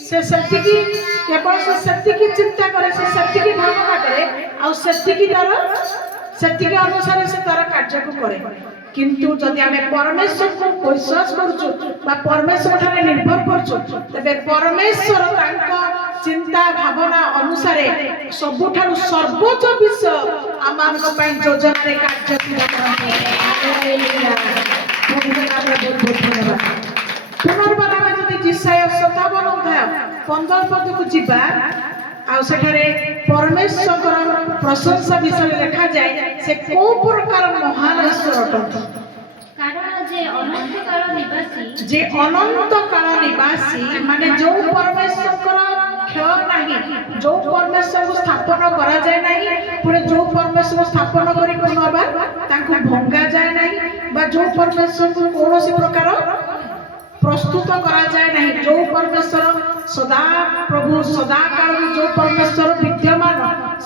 से सेतिकी केवल से सेतिकी चिंता करे से सेतिकी भावना करे आ सेतिकी तार सेतिकी अनुसार से तार कार्य को करे किंतु जदि आमे परमेश्वर को विश्वास करछु बा परमेश्वर ठारे निर्भर करछु तबे परमेश्वर तांका चिंता भावना अनुसार सबुठारु सर्वोच्च विषय आमानक पई योजना रे कार्य हालेलुया पुनर्बार आमे जदि जिसाय 57 अध्याय 15 पद को जीवा आ सेठारे परमेश्वर प्रशंसा विषय लिखा जाए से को प्रकार महान ईश्वर अटंती कारण जे अनंत काल निवासी माने जो परमेश्वर क्षय नहीं जो परमेश्वर को स्थापन करा जाए नहीं पुणे जो परमेश्वर को स्थापन करी पुनर्बार तांको भंगा जाए नहीं बा जो परमेश्वर को कौन प्रकार प्रस्तुत करा जाए नहीं जो परमेश्वर सदा प्रभु सदा काल जो परमेश्वर विद्यमान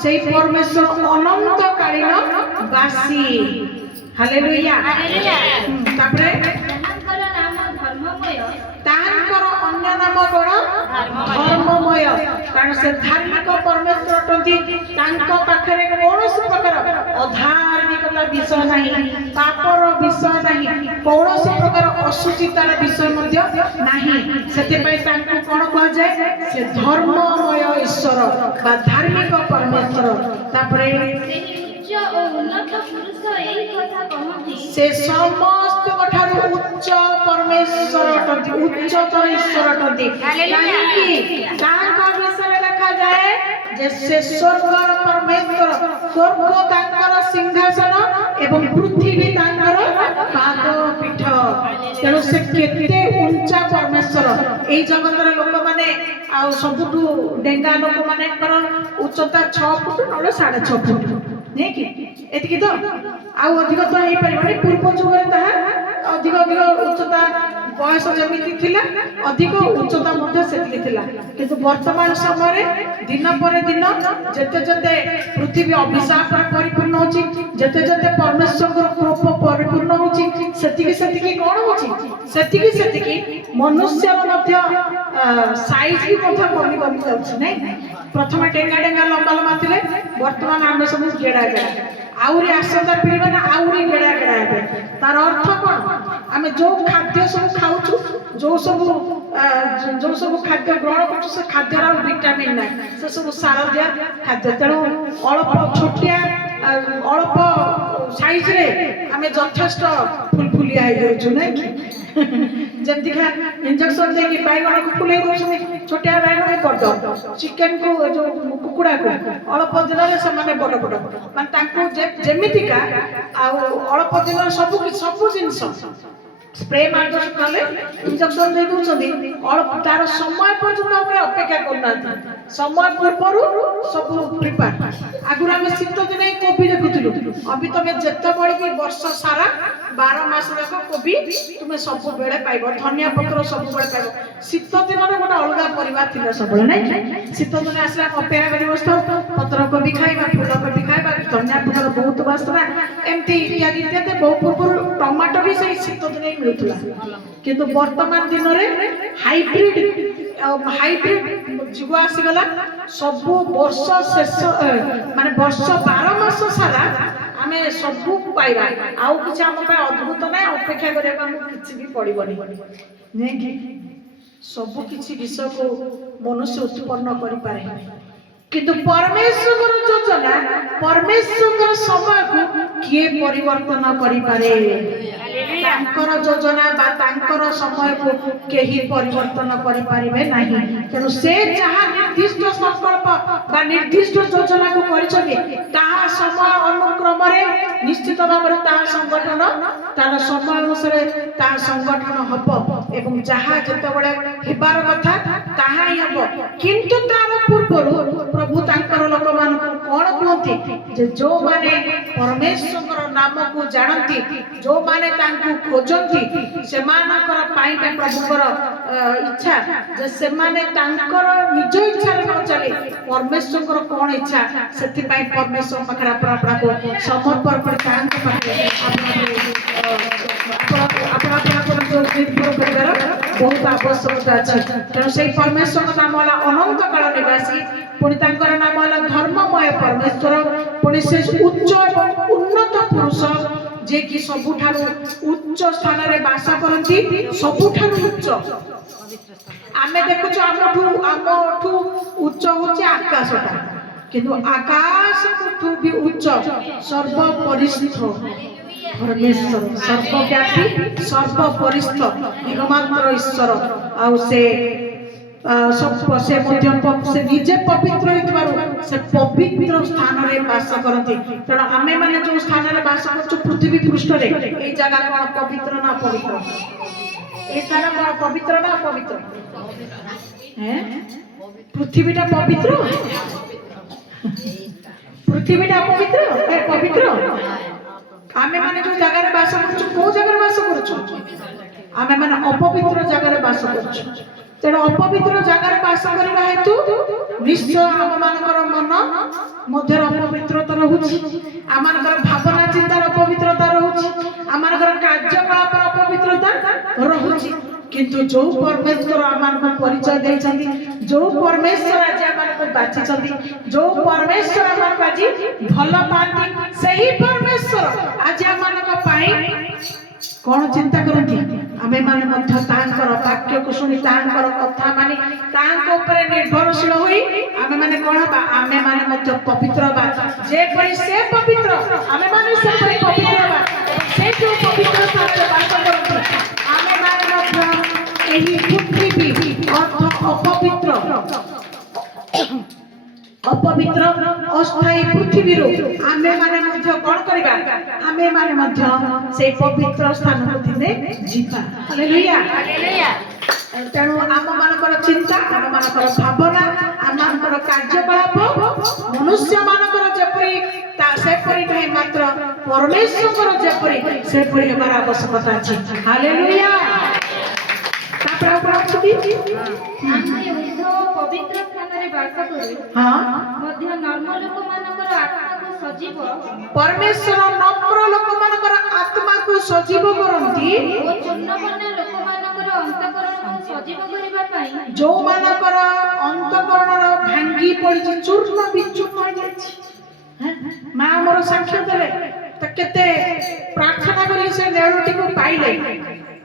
से परमेश्वर अनंत कालीन वासी हालेलुया तापरे तांकर अन्य नाम कोन धर्ममय कारण से धार्मिक परमेश्वर अटंती तांको पाखरे कोनोसी प्रकार अधार्मिकता विषय नहीं पापर विषय नहीं कोनोसी प्रकार असुचितार विषय मध्य नहीं सेते पई तांको कोन कह जाय से धर्ममय ईश्वर बा धार्मिक परमेश्वर तापरे से समस्त ठारू उच्च परमेश्वर अटंती उच्चतर ईश्वर अटंती काहेकि तांका विषय लिखा जाए जे से स्वर्गर परमेश्वर स्वर्ग तांकर सिंहासन एवं पृथ्वी तांकर पादपीठ तेणु से केते उच्चा परमेश्वर एई जगतर लोक माने आ सबुठु डेंगा लोक माने उच्चता 6 फुट नले 6.5 फुट नहीं कि एतिकी तो आउ अधिक तो हे परिबनी पूर्व जुग रे ताहा अधिक उच्चता बयस जमिति थिला अधिक उच्चता मध्ये सेतिकी थिला किंतु वर्तमान समय दिन पर दिन जते जते पृथ्वी अभिशाप रे परिपूर्ण होची जते जते परमेश्वर कृपा परिपूर्ण होची सेतिकी सेतिकी कोन होची सेतिकी सेतिकी मनुष्य मध्ये साइज भी मध्ये कमी कमी जाउची नै प्रथम डेंगा डेंगा लंबा लंबा थिले वर्तमान हम सब गेडा गेडा आउरी आसंता पीढ़ी माने आउरी गेडा गेडा हेबे तार अर्थ कोन आमे जो खाद्य सब खाउछु जो सब खाद्य ग्रहण करछु से खाद्य रा विटामिन ना से सब सार दिया खाद्य तेणु अल्प छोटिया अल्प साइज रे आमे यथेष्ट फुलफुलिया हे जाउछु नै जल्दी खा इंजेक्शन दे कि बैगन को फुले दो छोटिया बैगन कर दो चिकन को जो कुकुड़ा को अल्प दिन रे से माने बड़ बड़ माने तांको जेमितिका आ अल्प दिन सब जिंस स्प्रे मार कले इंजेक्शन दे दोछंदी अल्प तार समय पर्यंत हम अपेक्षा करना समय पूर्व सब प्रिपेयर आगुर हम शीत दिन कोबी देखुथिलु अभी तमे जत्ते बड़ी की वर्ष सारा 12 मास तक कोबी तुमे सब बेले पाइबो धनिया पत्र सब बेले पाइबो शीत दिन रे गोटा अलगा परिवार थिला सब बेले नै शीत दिन आसला अपेक्षा करी बसतो पत्र कोबी खाइबा फूल कोबी खाइबा धनिया पत्र बहुत वासना एमती इत्यादि इत्यादि बहुत पूर्व टमाटो भी सही शीत दिन ही मिलुतला किंतु वर्तमान दिन रे हाइब्रिड जुग आसी गला सब वर्ष शेष माने वर्ष 12 मास सारा आमे सब पाइबा आउ किछ हम पे अद्भुत नै अपेक्षा करे हम किछ भी पड़िबनी नै कि सब किछ विषय को मनुष्य उत्पन्न करि पारे किंतु परमेश्वर योजना परमेश्वर समय को किए परिवर्तन करि पारे तांकर योजना बा तांकर समय को केही परिवर्तन करि पारिबे नाही तेनु से जहा निर्दिष्ट संकल्प बा निर्दिष्ट योजना को करिसके ताहा समय अनुक्रम रे निश्चित भाव रे ताहा संगठन तार समय अनुसार ताहा संगठन हबो एवं जहा जते बडे हेबार कथा ताहा ही हबो किंतु तार पूर्व प्रभु तांकर लोक मान को कोन कहती जे जो माने परमेश्वर नाम को जानती जो माने तांको खोजंती से मानकर पाइबे प्रभुकर इच्छा जे से माने तांकर निज इच्छा रे न चले परमेश्वर कोन इच्छा सेति पई परमेश्वर पखरा अपना को समर्पण कर तांको पाखे अपना उपरे निर्भर करार बहुत आवश्यकता अच्छे तेणु से परमेश्वर नाम है अनंत काल निवासी पुणी तांकर नाम है धर्ममय परमेश्वर पुणी से उच्च और उन्नत पुरुष जे कि सबुठारु उच्च स्थान रे वास करती सबुठारु उच्च आमे देखुछ आमठू उच्च होचे आकाशटा किंतु आकाश भी उच्च सर्वपरिस्थ परमेश्वर सर्वव्यापी सर्वपरिस्थ एकमात्र ईश्वर आउ से से निजे पवित्र से पवित्र स्थान रे वास करती तेणु आमे माने जो स्थान रे वास करछु पृथ्वी पृष्ठ रे ए जगह कोन पवित्र ना पवित्र ए स्थान कोन पवित्र ना पवित्र हैं पृथ्वीटा पवित्र पृथ्वीटा पवित्र ए पवित्र आमे माने जो जगह रे वास करछु को जगह रे वास करछु आमे माने अपवित्र जगह रे वास करछु तेणु अपवित्र जगह वास करने हेतु निश्चय आम मानकर मन मध्य अपवित्रता रोचे आम भावना चिंतार अपवित्रता रोचे आम कार्यकलाप अपवित्रता रोचे किंतु जो परमेश्वर आम परिचय देते जो परमेश्वर आज आम बाची जो परमेश्वर आम आज भल पाती से ही परमेश्वर आज आम कौन चिंता करती आमे माने मध्य तांकर वाक्य को सुनी तांकर कथा माने तांको ऊपर निर्भरशील होई आमे माने कोन बा आमे माने मध्य पवित्र बा जे परि से पवित्र आमे माने से परि पवित्र बा से जो पवित्र साथे वास करती आमे माने मध्य एही पृथ्वी अर्थ अपवित्र अस्थायी पृथ्वी आमे माने मध्य कोन करबा आमे माने मध्य से पवित्र स्थान को दिने जीवा हालेलुया हालेलुया तेणु आम मानकर चिंता आम मानकर भावना आम मानकर कार्यकलाप मनुष्य मानकर जेपरि सेपरि नहीं मात्र परमेश्वर जेपरि सेपरि हेबार आवश्यकता अछि हालेलुया पवित्र स्थान रे वास करू हां मध्य नम्र लोक मानकर आत्मा को सजीव परमेश्वर नम्र लोक मानकर आत्मा को सजीव करंती ओ चूर्णवर्ण लोक मानकर अंतःकरण को सजीव करिबा पई जो मानकर अंतःकरण भांगी पड़ी चूर्ण विचूर्ण हो जाछि मां हमर साक्ष्य देले त केते प्रार्थना करी से नेळोटी को पाइले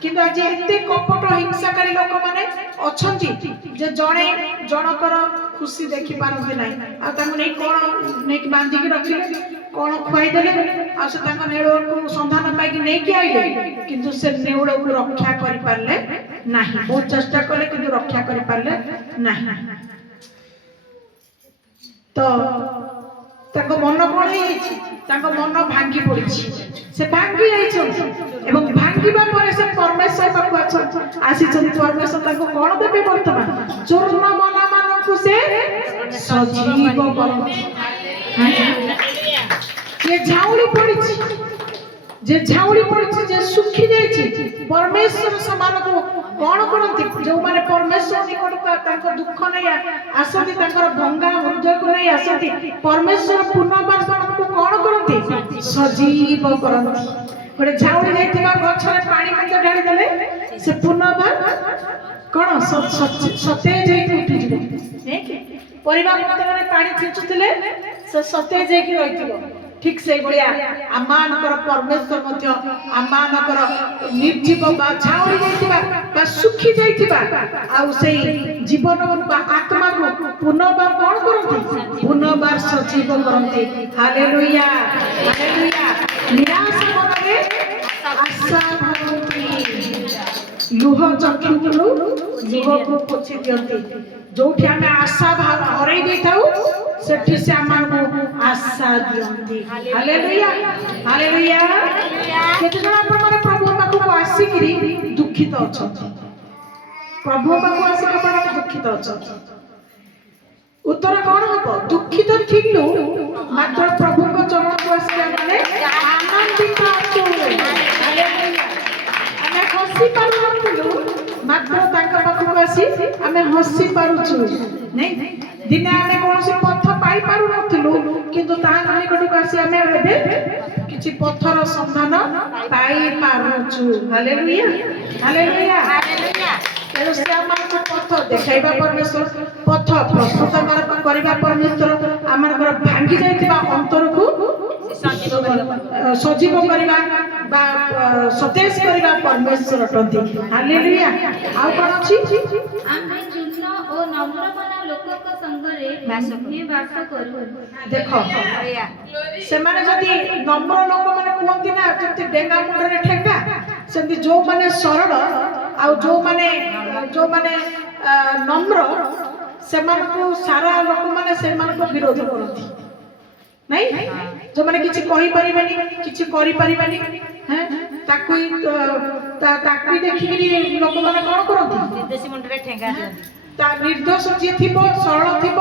किंतु आज एते कपट हिंसाकारी लोक माने अछंती जे जणे जनकर खुशी देखि पारंती नै आ तांको नै कोन नै बांधी के रखिले कोन खोई देले आ से तांको नेळो को संधान पाई कि नै कि आइले किंतु से नेळो को रक्षा करि पारले नाही बहुत चेष्टा करले किंतु रक्षा करि पारले नाही तो तांको मन कोन हेछि तांको मन भांगी पड़िछि से भांगी जाइछो एवं भांगीबा परे से परमेश्वर पाखु आसी परमेश्वर तांको कोन देबे वर्तमान चूर्ण मना मानकु से सजीव करंती जे झाउली पड़िछि जे सुखी जाइछि परमेश्वर समान को कोन करंती जो माने परमेश्वर निकट तांको दुख नै आसती तांकर भंगा हृदय को नै आसती परमेश्वर पुनर्बार को कोन करंती सजीव करंती गोटे झाउली जाइथिबा गछरे पानी मते ढाली देले से पुनर्बार कोन सतेज हेकि उठी जिवो परिवार मते पानी छिंचुतिले से सतेज हेकि रहिथिबो ठीक से भलिया आमानकर परमेश्वर मध्य आमानकर निर्जीव बा झाउली जाइथिबा बा सुखी जाइथिबा आ से जीवन बा आत्मा को पुनर्बार कोन करंती पुनर्बार सजीव करंती हालेलुया हालेलुया निराश मनरे आशा भरंती लुह चक्षु लुह को पोछि दियंती जोठी हमें आशा हरै देथाउ सेठी से आमान को आशा दियंती हालेलुया हालेलुया केते जण आपण माने प्रभु पाखु आसी किरी दुखित अछंती प्रभु पाखु आसी आपण दुखित अछंती उत्तर कोन हबो दुखित थिलु मात्र प्रभु को चरण को आसी माने आनंदित अछु हालेलुया हमें खुशी पारु नथिलु मात्र तांका पाखु आसी हमें हसी पारुछु नहीं दिने आमे कोन से पथ पाई पारु नथिलु किंतु तांका निकट को आसी हमें एबे କିଛି ପଥର ସନ୍ଧାନ ପାଇ ପାରୁଛୁ। Hallelujah hallelujah. ତେଣୁ ସେ ଆମମାନଙ୍କୁ ପଥ ଦେଖାଇବା ପରମେଶ୍ୱର, ପଥ ପ୍ରସ୍ତୁତ କରିବା ପରମେଶ୍ୱର, ଆମମାନଙ୍କର ଭାଙ୍ଗି ଯାଇଥିବା ଅନ୍ତରକୁ ସଜୀବ କରିବା ବା ସତେଜ କରିବା ପରମେଶ୍ୱର ଅଟନ୍ତି। ହାଲେଲୁୟା। ଆଉ କ'ଣ ଅଛି? ଆମେ ଚୂର୍ଣ୍ଣ ଓ ନମ୍ରମନା ଲୋକଙ୍କ ସଙ୍ଗରେ ବାସ କରୁ। ଦେଖ, ସେମାନେ ଯଦି ନମ୍ର ଲୋକମାନେ କୁହନ୍ତି ନା, ଯେମିତି ଡେଙ୍ଗା ମୁଣ୍ଡରେ ଠେଙ୍ଗା, ସେମିତି ଯୋଉମାନେ ସରଳ ଆଉ ଯୋଉମାନେ ନମ୍ର, ସେମାନଙ୍କୁ ସାରା ଲୋକମାନେ ସେମାନଙ୍କ ବିରୋଧ କରନ୍ତି ନାଇଁ। ଯୋଉମାନେ କିଛି କହିପାରିବେନି, କିଛି କରିପାରିବେନି, ତାକୁ ଦେଖିକିରି ଲୋକମାନେ କ'ଣ କରନ୍ତି? ତା ନିର୍ଦ୍ଦୋଷ ଯିଏ ଥିବ, ସରଳ ଥିବ,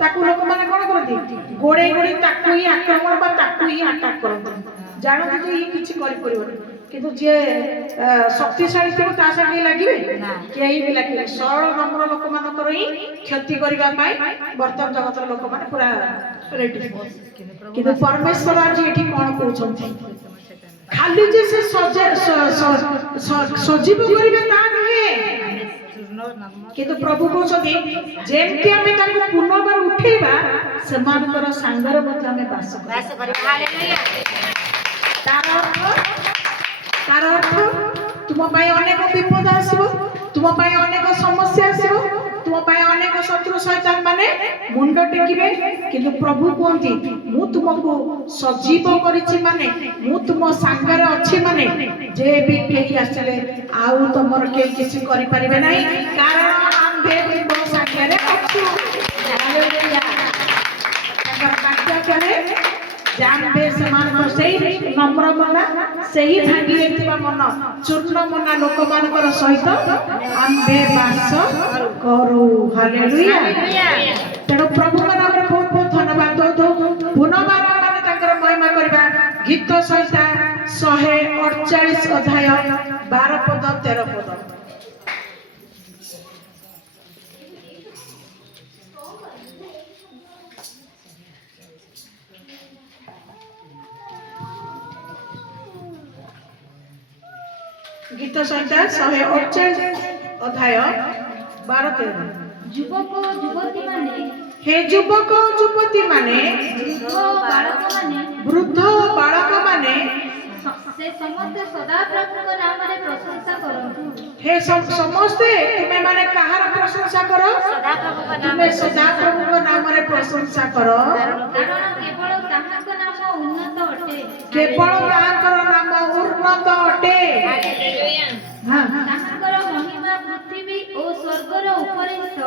ତାକୁ ଲୋକମାନେ କ'ଣ କରନ୍ତି? ଗୋଡ଼େଇ ଗୋଡ଼େଇ ତାକୁ ହିଁ ଆକ୍ରମଣ ବା ତାକୁ ହିଁ ଆଟାକ୍ କରନ୍ତି। ଜାଣନ୍ତି ଯେ ଇଏ କିଛି କରିପାରିବନି, କିନ୍ତୁ ଯିଏ ଶକ୍ତିଶାଳୀ ଥିବ ତା ସାଙ୍ଗେ ଲାଗିବେ? କେହି ବି ଲାଗିବେ। ସରଳ ନମ୍ର ଲୋକମାନଙ୍କର ହିଁ କ୍ଷତି କରିବା ପାଇଁ ବର୍ତ୍ତମାନ ଜଗତର ଲୋକମାନେ ପୁରା ରେଡି। କିନ୍ତୁ ପରମେଶ୍ୱର ଆଜି ଏଠି କ'ଣ କହୁଛନ୍ତି? ଖାଲି ଯେ ସେ ସଜୀବ କରିବେ ତା ନୁହେଁ, କିନ୍ତୁ ପ୍ରଭୁ କହୁଛନ୍ତି ଯେମିତି ଆମେ ତାଙ୍କୁ ପୁନର୍ବାର ଉଠେଇବା, ସେମାନଙ୍କର ସାଙ୍ଗରେ ମଧ୍ୟ ଆମେ ବାସ କରିବା। ତାର ଅର୍ଥ ତୁମ ପାଇଁ ଅନେକ ବିପଦ ଆସିବ, ତୁମ ପାଇଁ ଅନେକ ସମସ୍ୟା ଆସିବ, ତୁମ ପାଇଁ ଅନେକ ଶତ୍ରୁ ଶୈତାନ ମାନେ ମୁଣ୍ଡ ଟେକିବେ, କିନ୍ତୁ ପ୍ରଭୁ କୁହନ୍ତି ମୁଁ ତୁମକୁ ସଜୀବ କରିଛି, ମାନେ ମୁଁ ତୁମ ସାଙ୍ଗରେ ଅଛି, ମାନେ ଯେ ବି କେହି ଆସିଲେ ଆଉ ତମର କେହି କିଛି କରିପାରିବେ ନାହିଁ, କାରଣ ଆମେ ତୁମ ସାଙ୍ଗରେ ଅଛୁ। ଜାଣିବେ ସେମାନଙ୍କ ସେଇ ନମ୍ର ମନା, ସେହି ଭାଙ୍ଗି ଯାଇଥିବା ମନ, ଚୂର୍ଣ୍ଣ ମନା ଲୋକମାନଙ୍କର ସହିତ ଆମ୍ଭେ ବାସ କରୁ। ହାଲେଲୁୟା। ତେଣୁ ପ୍ରଭୁଙ୍କ ନାମରେ ବହୁତ ବହୁତ ଧନ୍ୟବାଦ ଦଉ। ପୁନର୍ବାର ମାନେ ତାଙ୍କର ମହିମା କରିବା। ଗୀତ ସଂହିତା 148 ଅଧ୍ୟାୟ 12 ପଦ 13 ପଦ। ଗୀତ ସଂହିତା 148 ଅଧ୍ୟାୟ 12 13। ଯୁବକ ଯୁବତୀ ମାନେ, ହେ ଯୁବକ ଯୁବତୀ ମାନେ, ବୃଦ୍ଧ ବାଳକ ମାନେ, ସେ ସମସ୍ତେ ସଦାପ୍ରଭୁଙ୍କ ନାମରେ ପ୍ରଶଂସା କରନ୍ତୁ। ହେ ସମସ୍ତେ ତୁମେ ମାନେ କାହାର ପ୍ରଶଂସା କର? ତୁମେ ସଦାପ୍ରଭୁଙ୍କ ନାମରେ ପ୍ରଶଂସା କର, କାରଣ କେବଳ ତାହାଙ୍କ ନାମ ଉନ୍ନତ ଅଟେ। କେବଳ ତାହାଙ୍କର ନାମ ଉନ୍ନତ ଅଟେ। ତାହାଙ୍କର ମହିମା ପୃଥିବୀ ଓ ସ୍ୱର୍ଗର ଉପରିସ୍ଥ,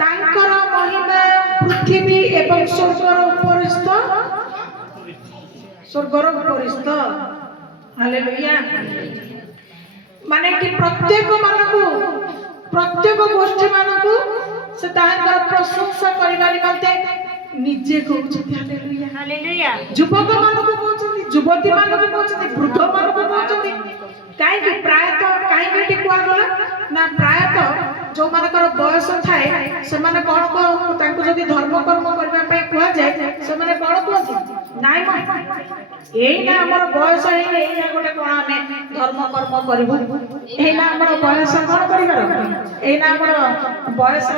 ତାଙ୍କର ମହିମା ପୃଥିବୀ ଏବଂ ସ୍ୱର୍ଗର ଉପରିସ୍ଥ। ହାଲେଲୁୟା। ମାନେ କି ପ୍ରତ୍ୟେକ ଗୋଷ୍ଠୀ ମାନଙ୍କୁ ସେ ତାଙ୍କର ପ୍ରଶଂସା କରିବା ନିମନ୍ତେ ନିଜେ କହୁଛନ୍ତି। ହାଲେଲୁୟା। ଯୁବକ ମାନଙ୍କୁ କହୁଛନ୍ତି, ଯୁବତୀ ମାନଙ୍କୁ କହୁଛନ୍ତି, ବୃଦ୍ଧ ମାନଙ୍କୁ କହୁଛନ୍ତି। କାହିଁକି ଏଠି କୁହାଗଲା ନା, ପ୍ରାୟତଃ ଯୋଉମାନଙ୍କର ବୟସ ଥାଏ ସେମାନେ କ'ଣ ତାଙ୍କୁ ଯଦି ଧର୍ମ କର୍ମ କରିବା ପାଇଁ କୁହାଯାଏ, ସେମାନେ କ'ଣ କୁହନ୍ତି? ନାଇଁ ଏଇନା ଆମର ବୟସ ହେଇନି, ଏଇନା ଗୋଟେ କ'ଣ ଆମେ ଧର୍ମ କର୍ମ କରିବୁ, ଏଇନା ଆମର ବୟସ କ'ଣ କରିବାର, ଏଇନା ଆମର ବୟସ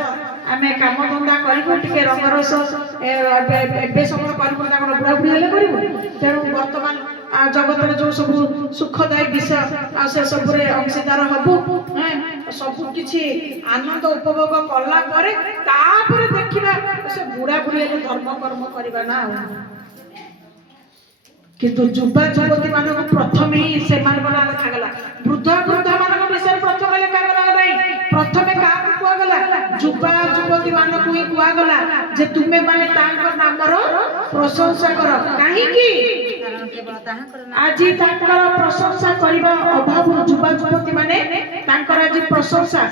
ଆମେ କାମ ଧନ୍ଦା କରିବୁ, ଟିକେ ରଙ୍ଗରସ ଏବେ ସମୟ କରିବୁ ନା, କ'ଣ ବୁଢ଼ାବୁଢ଼ୀ ହେଲେ କରିବୁ। ତେଣୁ ବର୍ତ୍ତମାନ ଜଗତରେ ଯୋଉ ସବୁ ସୁଖଦାୟୀ ବିଷୟ ଆଉ ସେ ସବୁରେ ଅଂଶୀଦାର ହବୁ, ସବୁ କିଛି ଆନନ୍ଦ ଉପଭୋଗ କଲା ପରେ ତାପରେ ଦେଖିବା ସେ ବୁଢ଼ାବୁଢ଼ୀ ହେଲେ ଧର୍ମ କର୍ମ କରିବା ନା। କିନ୍ତୁ ଯୁବା ଯୁବତୀ ମାନଙ୍କୁ ପ୍ରଥମେ ହିଁ ସେମାନଙ୍କ ନାଁ ଲେଖାଗଲା। ବୃଦ୍ଧ ମାନଙ୍କ ବିଷୟରେ ପ୍ରଥମେ ଲେଖାଗଲା ନାହିଁ, ପ୍ରଥମେ କାହାକୁ କୁହାଗଲା? ଯୁବା ଯୁବତୀ ମାନଙ୍କୁ ହିଁ କୁହାଗଲା ଯେ ତୁମେ ମାନେ ତାଙ୍କ ନାମର ପ୍ରଶଂସା କର। କାହିଁକି? ଆଜି ତାଙ୍କର ପ୍ରଶଂସା କରିବା ଅଭାବରୁ ଯୁବା ଯୁବତୀ ମାନେ ତାଙ୍କର ଆଜି ପ୍ରଶଂସା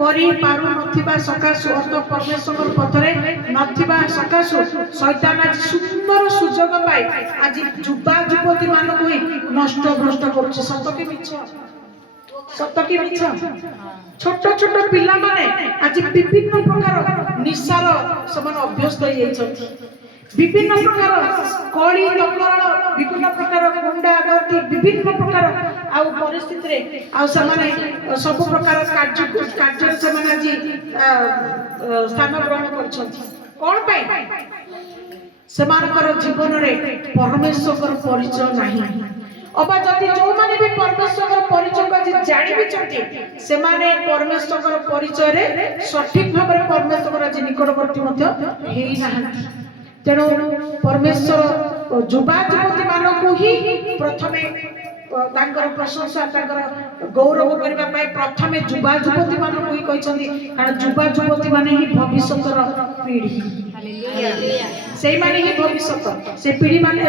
କରିପାରୁନଥିବା ସକାଶୁ, ଅର୍ଥ ପରମେଶ୍ୱର ପଥରେ ନଥିବା ସକାଶୁ ଶୈତାନ ଆଜି ସୁନ୍ଦର ସୁଯୋଗ ପାଇ ଆଜି ଯୁବା ଯୁବତୀ ମାନଙ୍କୁ ହିଁ ନଷ୍ଟ ଭ୍ରଷ୍ଟ କରୁଛି। ସତ କି ମିଛ? ସତ କି ମିଛ? ଛୋଟ ଛୋଟ ପିଲାମାନେ ଆଜି ବିଭିନ୍ନ ପ୍ରକାର ନିଶାର ସେମାନେ ଅଭ୍ୟସ୍ତ ହେଇଯାଇଛନ୍ତି। विभिन्न प्रकार कली दंगल विभिन्न प्रकार गुंडा गर्दी विभिन्न प्रकार आउ परिस्थिति रे आउ समाने सब प्रकार कार्य समाने आज स्थान ग्रहण करछथि कोन पाई समानकर जीवन रे परमेश्वर परिचय नाही अबा जदि जो माने भी परमेश्वर परिचय को जानि भी छथि से माने परमेश्वर परिचय रे सठिक भाव रे परमेश्वर आज निकटवर्ती मध्य हेई नाहंती तेणु परमेश्वर युवा युवती मानू ही प्रथमे प्रशंसा गौरव करने प्रथमे युवा युवती मानू ही कहते कारण युवा युवती माने ही भविष्य पीढ़ी से माने ही भविष्य से पीढ़ी माने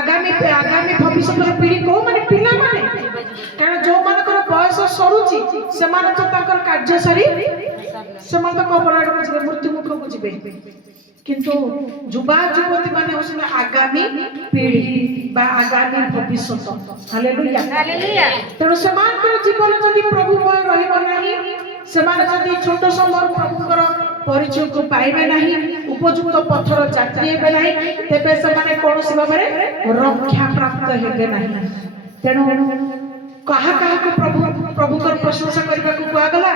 आगामी आगामी भविष्य पीढ़ी को माने पिला माने कारण जो मानकर बयस सरुची से माने तो ताकर कार्य सारी से माने तो कबर आड़ को मृत्यु मुख को जिबे किंतु युवा युवती माने उसमें आगामी पीढ़ी बा आगामी भविष्य हालेलुया हालेलुया तेणु समानकर जीवन जदि प्रभुमय रहिबो नाही समान जदि छोट समय प्रभुकर परिचय को पाइबे नाही उपयुक्त पथर यात्री हेबे नाही तेबे समाने कोनोसी भाबरे रक्षा प्राप्त हेबे नाही तेणु कहा कहा को प्रभुकर प्रशंसा करबा को कुआ गला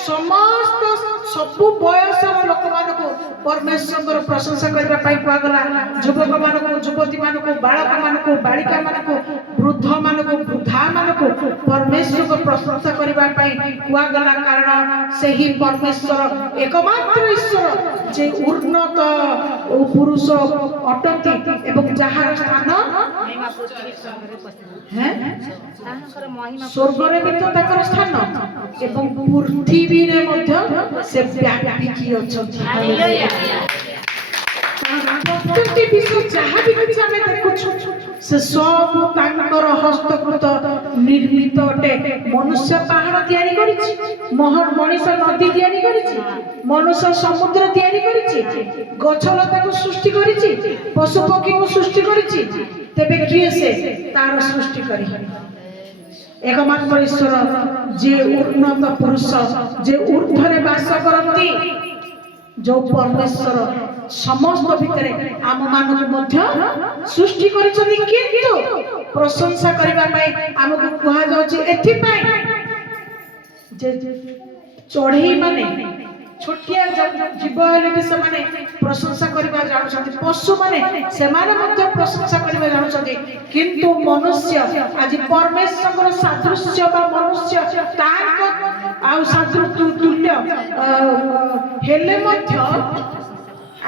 समस्त सबु बयस लोक मान को परमेश्वर प्रशंसा करबा पाई कुआ गला युवक मान को युवती मान को बालक मान को बालिका मान को वृद्ध मान को वृद्धा मान को परमेश्वर को प्रशंसा करबा पाई कुआ गला कारण से ही परमेश्वर एकमात्र ईश्वर जे उन्नत पुरुष अटंती एवं जहार स्थान स्वर्ग रे भी तो ताकर स्थान एवं पृथ्वी रे मध्य से व्यापी अछंती हालेलुया प्रत्येक विषय जहाँ भी किसी हमें देखुछु से सब तांकर हस्तकृत निर्मित अटे मनुष्य पहाड़ तैयारी करिछि मनुष्य नदी तैयारी करिछि मनुष्य समुद्र तैयारी करिछि गछलता को सृष्टि करिछि पशु पक्षी को सृष्टि करिछि तेबे किए से तार सृष्टि करी एकमात्र ईश्वर जे उन्नत पुरुष जे ऊर्ध्वरे वास करती जो परमेश्वर समस्त भितरे आम मानव मध्य सृष्टि करिसथि किंतु प्रशंसा करबा पई हमकु कुहा जाउछि एथि पई जे चढ़ई माने छोटिया जीव हेले भी समाने प्रशंसा करबा जाउछथि पशु माने सेमाने मध्य प्रशंसा करबा जाउछथि किंतु मनुष्य आज परमेश्वर सादृश्य बा मनुष्य तांक आउ सादृश्य तुल्य हेले मध्य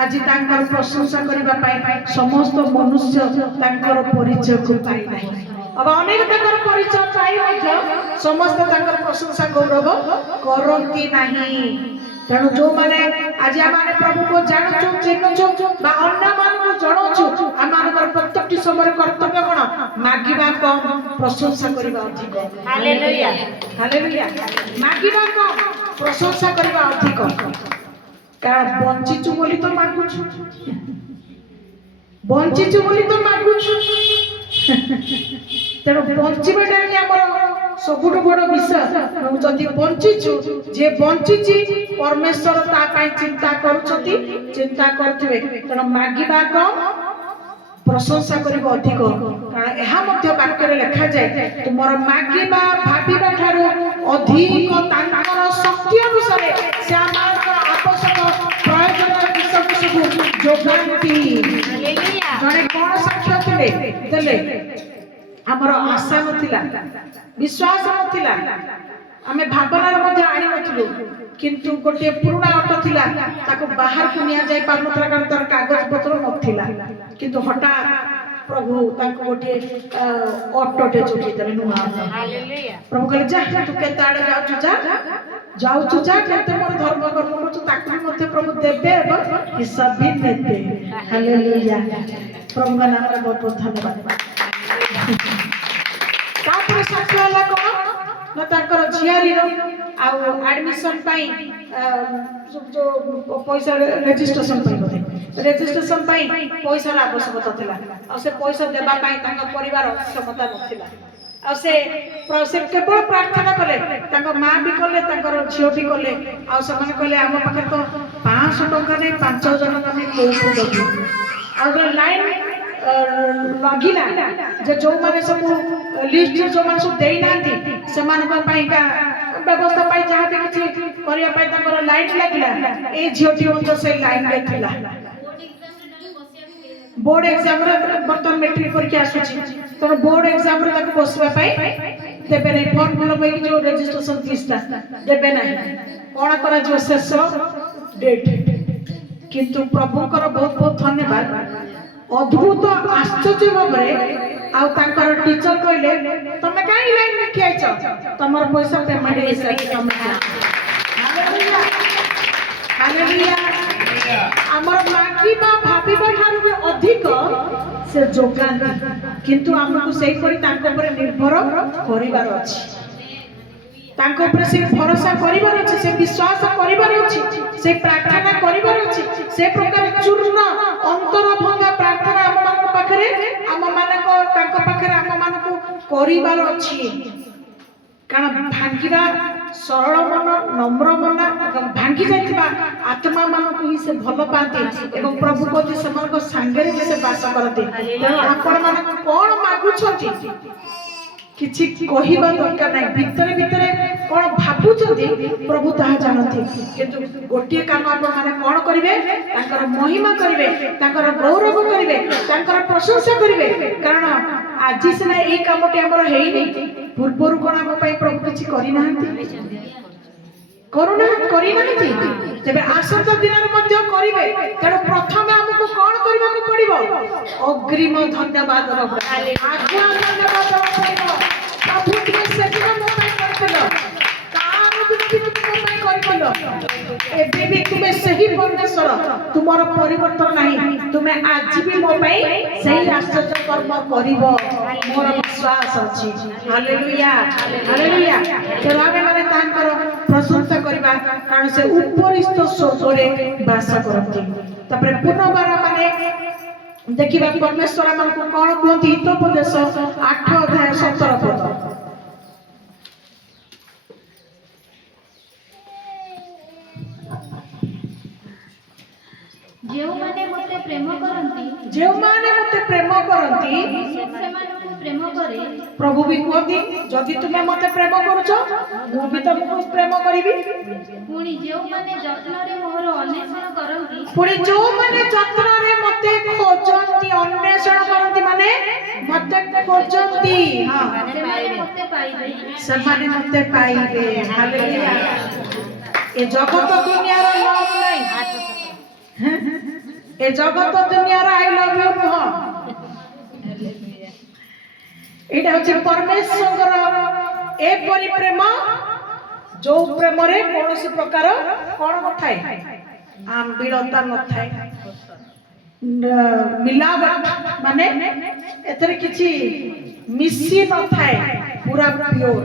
आज तांकर प्रशंसा करबा पाई समस्त मनुष्य तांकर परिचय को पाई नाही अब अनेक तांकर परिचय पाई मध्य समस्त तांकर प्रशंसा गौरव करती नाही तेणु जो माने आज आमाने प्रभु को जानछु चिन्हछु बा अन्य मान को जणछु आमानकर प्रत्येकटी समय कर्तव्य कोन मागिबा कम प्रशंसा करबा अधिक हालेलुया हालेलुया मागिबा कम प्रशंसा करबा अधिक कारण बंचिछु बोली तो मागुछु बंचिछु बोली तो मागुछु तेणु बंचिबाटा ही हमर सबुठ बड़ विषय जदि बंचिछु जे बंचिछि परमेश्वर ता पाई चिंता करूछथि चिंता करथिबे तेणु मागिबा कम प्रशंसा करिबो अधिक कारण एहा मध्य वाक्य रे लिखा जाय तुमर मागिबा भाबिबा ठारो अधिक तांकर शक्ति अनुसार से आमार आवश्यक प्रयोजन विषय सब जोगांती हालेलुया जने कोन साक्ष्य थिले देले हमर आशा नथिला विश्वास नथिला आमे भावनार मध्य आनी नथिलु किंतु गोटे पुराना ऑटो थिला ताको बाहर को निया जाय पारनथला कारण तार कागज पत्र नथिला किंतु हठात प्रभु ताको गोटे ऑटो टे चुकी देले नुहा हालेलुया प्रभु कहले जा तू केते आडे जाउछु जा केते मोर धर्म कर्म करछु ताको मध्य प्रभु देबे एवं हिसाब भी देते हालेलुया प्रभु का नाम रे बहुत बहुत धन्यवाद तापर साक्षाला को न ताकर झियारी रो आ एडमिशन पाई जो पैसा रजिस्ट्रेशन पाई बोले रजिस्ट्रेशन पाई पैसा रा आवश्यकता थिला आ से पैसा देबा पाई तांका परिवार क्षमता नथिला आ से केवल प्रार्थना कले तांका मां भी कले तांकर झियो भी कले आ से माने कले हम पाखे तो 500 टका नै 5000 टका नै कोउ दबु और लाइन लगिला जे जो माने सब लिस्ट जो माने सब देई नांती समान को पाई का व्यवस्था पाई जहां भी किछि करिया पाई तकर लाइन लागिला ए झियोटी ओतो से लाइन रे थिला बोर्ड एग्जाम रे बर्तन मैट्रिक परीक्षा आसुची तो बोर्ड एग्जाम रे ताको बसवा पाई देबे नै फॉर्म फिल अप जो रजिस्ट्रेशन फीसटा देबे नै कोना करा जो शेष डेट किंतु प्रभु कर बहुत बहुत धन्यवाद अद्भुत आश्चर्य भाबरे आ तांकर टीचर कहले तमे काई लाइन में ठियाइछ तमर पैसा पेमेंट हिसाब से हम हालेलुया हालेलुया हमर माकी बा भाबीबा ठारू भी अधिक से जोगान किंतु हमकु सेही परि तांको पर निर्भर करिवार अछि तांको ऊपर से भरोसा करिवार अछि से विश्वास करिवार अछि से प्रार्थना करिवार अछि से प्रकार चूर्ण अंतर भंगा प्रार्थना हम मान पाखरे हम मान को तांको पाखरे हम मान को करिवार अछि कारण भांगिबा सरल मन नम्र मन भांगी जाइतिबा आत्मा मान को ही से भलो पाते एवं प्रभु को जे समान को संगे जे से वास करते तेणु आपण मान कोन मागु छथि किछि कहिबा दरकार नै भितरे भितरे कोन भाबु छथि प्रभु ताहा जानथि किंतु गोटिए काम आपण माने कोन करिवे तांकर महिमा करिवे तांकर गौरव करिवे तांकर प्रशंसा करिवे कारण आज सिना ए कामटे हमर हेई नै पूर्वरु कोन हम पई प्रभु किछि करि नाहंती करुणा करि नाहंती तेबे आसंत दिनर मध्य करिवे तेणु प्रथमे हमकु कोन करबा को पड़िबो अग्रिम धन्यवाद बाबा आज्ञा धन्यवाद बाबा प्रभु के सेवा मो पई करतलो काम भी तुम पई करतलो एबे भी तुमे सही परमेश्वर तुमर परिवर्तन नाही तुमे आज भी मो पई सही आश्चर्य कर्म करिवो मोर विश्वास अछि हालेलुया हालेलुया तेरावे माने तांकर प्रशंसा करबा कारण से उपरिस्थ स्वर्गरे वास करती तपरे पुनर्बार माने देखिबा परमेश्वर मन को कोन कहती हितोपदेश 8 अध्याय 17 पद जेउ माने मते प्रेम करंती सेमानकु प्रेम करे प्रभु भी कहती जदि तुमे मते प्रेम करूछ मु भी तुमको प्रेम करिवि पुणी जेउ माने जत्न रे मोर अन्वेषण करंती पुणी जो माने जत्न रे मते खोजंती अन्वेषण करंती माने मते खोजंती हां सेमाने मते पाइबे हालेलुया ए जगत दुनिया रो लव नहीं ए जगत दुनिया रो आई लव यू नुह एटा होची परमेश्वर ए परि प्रेम जो प्रेम रे कोनोसी प्रकार कोन नथाय आंबिलता नथाय मिलावट माने एतरे किछि मिसी नथाय पूरा प्योर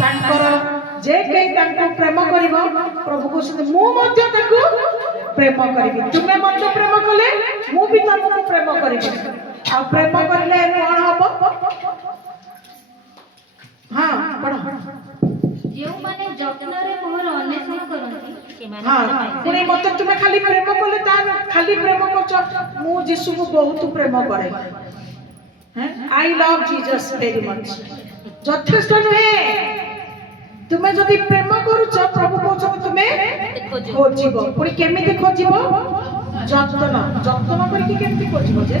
तांकर जे कई तांको प्रेम करिवो प्रभु को सुन मु मध्य ताको प्रेम करिवि तुमे मध्य प्रेम कले मु भी ताको प्रेम करिवि आ प्रेम करले कोन हबो हां पढ़ो जेउ माने जत्न रे मोर अन्वेषण करंती हां पुणी मते तुमे खाली प्रेम कले ता खाली प्रेम करछ मु यीशु को बहुत प्रेम करे हैं I love Jesus very much जथेष्ट नहे तुमे जदि प्रेम करूछ प्रभु कहछ तुमे खोजिबो पुणी केमिति खोजिबो जत्न करके केमिति खोजिबो जे